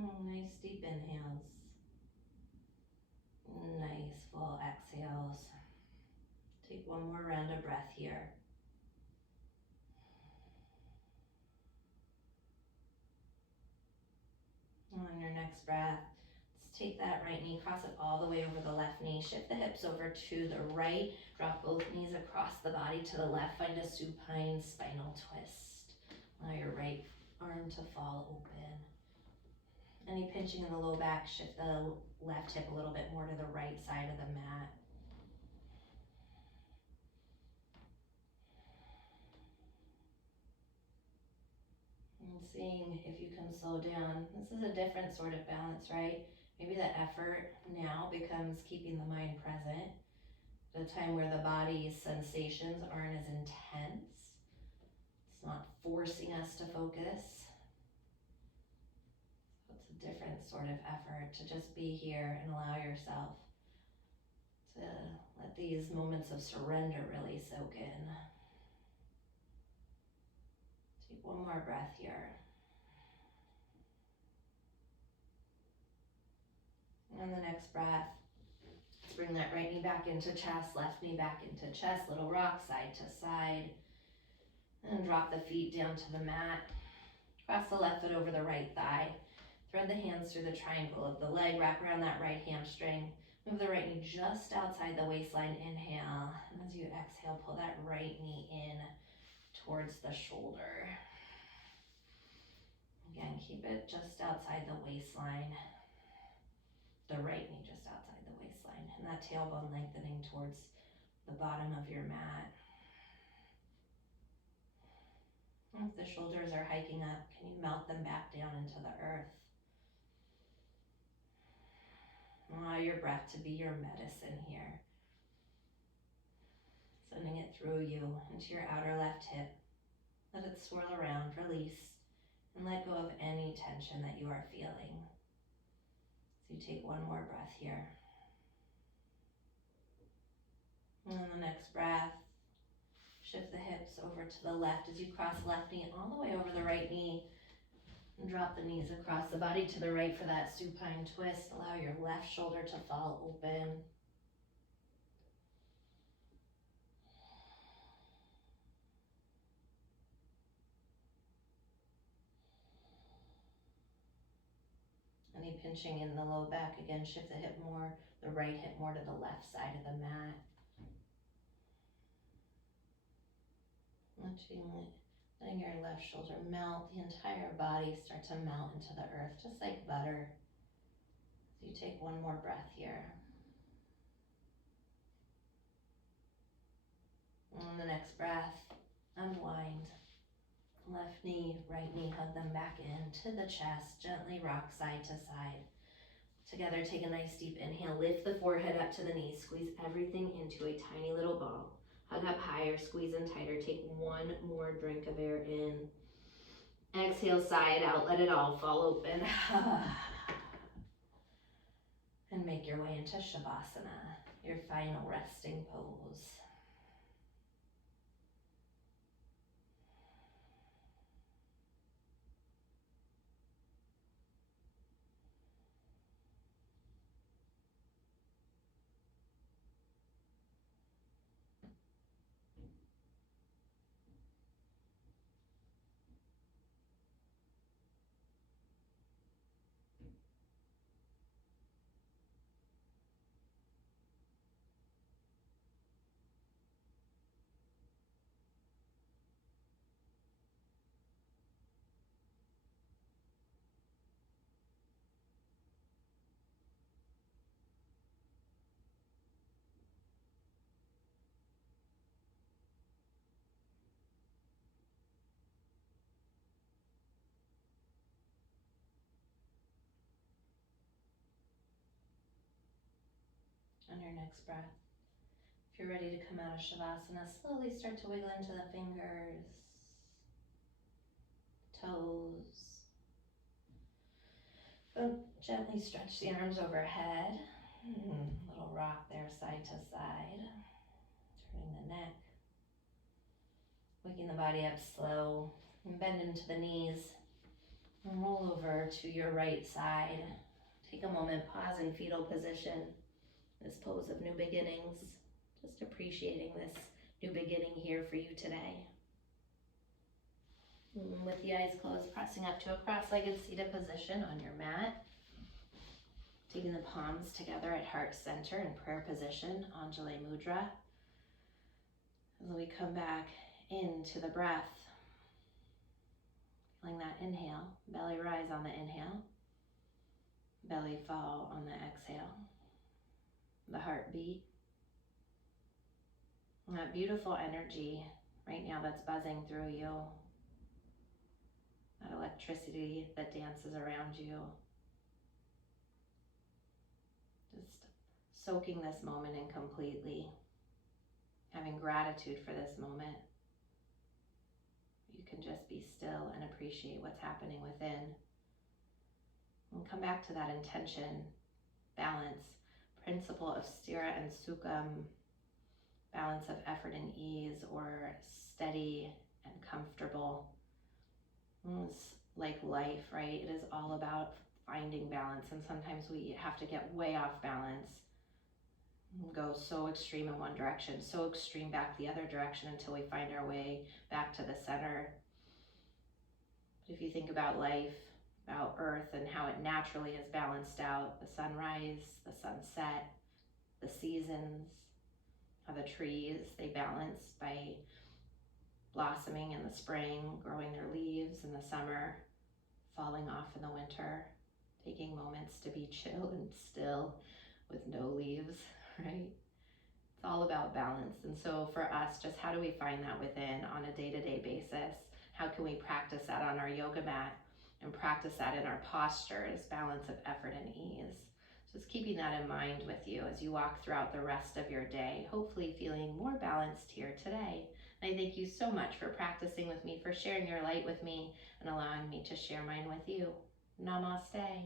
Nice deep inhales. Nice full exhales. Take one more round of breath here. On your next breath, let's take that right knee, cross it all the way over the left knee. Shift the hips over to the right. Drop both knees across the body to the left. Find a supine spinal twist. Allow your right arm to fall open. Any pinching in the low back, shift the left hip a little bit more to the right side of the mat. And seeing if you can slow down. This is a different sort of balance, right? Maybe the effort now becomes keeping the mind present. The time where the body's sensations aren't as intense. It's not forcing us to focus. So it's a different sort of effort to just be here and allow yourself to let these moments of surrender really soak in. Take one more breath here. And the next breath, let's bring that right knee back into chest, left knee back into chest, little rock side to side. And drop the feet down to the mat. Cross the left foot over the right thigh. Thread the hands through the triangle of the leg, wrap around that right hamstring. Move the right knee just outside the waistline, inhale. And as you exhale, pull that right knee in towards the shoulder. Again, keep it just outside the waistline. The right knee just outside the waistline. And that tailbone lengthening towards the bottom of your mat. If the shoulders are hiking up, can you melt them back down into the earth? Allow your breath to be your medicine here. Sending it through you into your outer left hip. Let it swirl around, release, and let go of any tension that you are feeling. So you take one more breath here. And then the next breath, shift the hips over to the left as you cross left knee all the way over the right knee. And drop the knees across the body to the right for that supine twist. Allow your left shoulder to fall open. Any pinching in the low back, again, shift the hip more, the right hip more to the left side of the mat. Letting your left shoulder melt, the entire body start to melt into the earth, just like butter. So you take one more breath here. And on the next breath, unwind. Left knee, right knee, hug them back into the chest, gently rock side to side. Together, take a nice deep inhale, lift the forehead up to the knees, squeeze everything into a tiny little ball. Hug up higher, squeeze in tighter, take one more drink of air in. Exhale, sigh it out, let it all fall open. And make your way into Shavasana, your final resting pose. On your next breath, if you're ready to come out of Shavasana, slowly start to wiggle into the fingers, toes. Gently stretch the arms overhead. Little rock there, side to side. Turning the neck. Waking the body up slow. And bend into the knees. And roll over to your right side. Take a moment, pause in fetal position. This pose of new beginnings. Just appreciating this new beginning here for you today. And with the eyes closed, pressing up to a cross-legged seated position on your mat. Taking the palms together at heart center in prayer position, Anjali Mudra. As we come back into the breath, feeling that inhale, belly rise on the inhale, belly fall on the exhale, the heartbeat, and that beautiful energy right now that's buzzing through you, that electricity that dances around you. Just soaking this moment in completely, having gratitude for this moment. You can just be still and appreciate what's happening within. And come back to that intention, balance, principle of stira and sukham, balance of effort and ease, or steady and comfortable. It's like life, right? It is all about finding balance, and sometimes we have to get way off balance, go so extreme in one direction, so extreme back the other direction until we find our way back to the center. But if you think about life, about Earth and how it naturally is balanced out, the sunrise, the sunset, the seasons, how the trees, they balance by blossoming in the spring, growing their leaves in the summer, falling off in the winter, taking moments to be chill and still with no leaves, right? It's all about balance. And so for us, just how do we find that within on a day-to-day basis? How can we practice that on our yoga mat and practice that in our postures, balance of effort and ease? Just keeping that in mind with you as you walk throughout the rest of your day, hopefully feeling more balanced here today. And I thank you so much for practicing with me, for sharing your light with me, and allowing me to share mine with you. Namaste.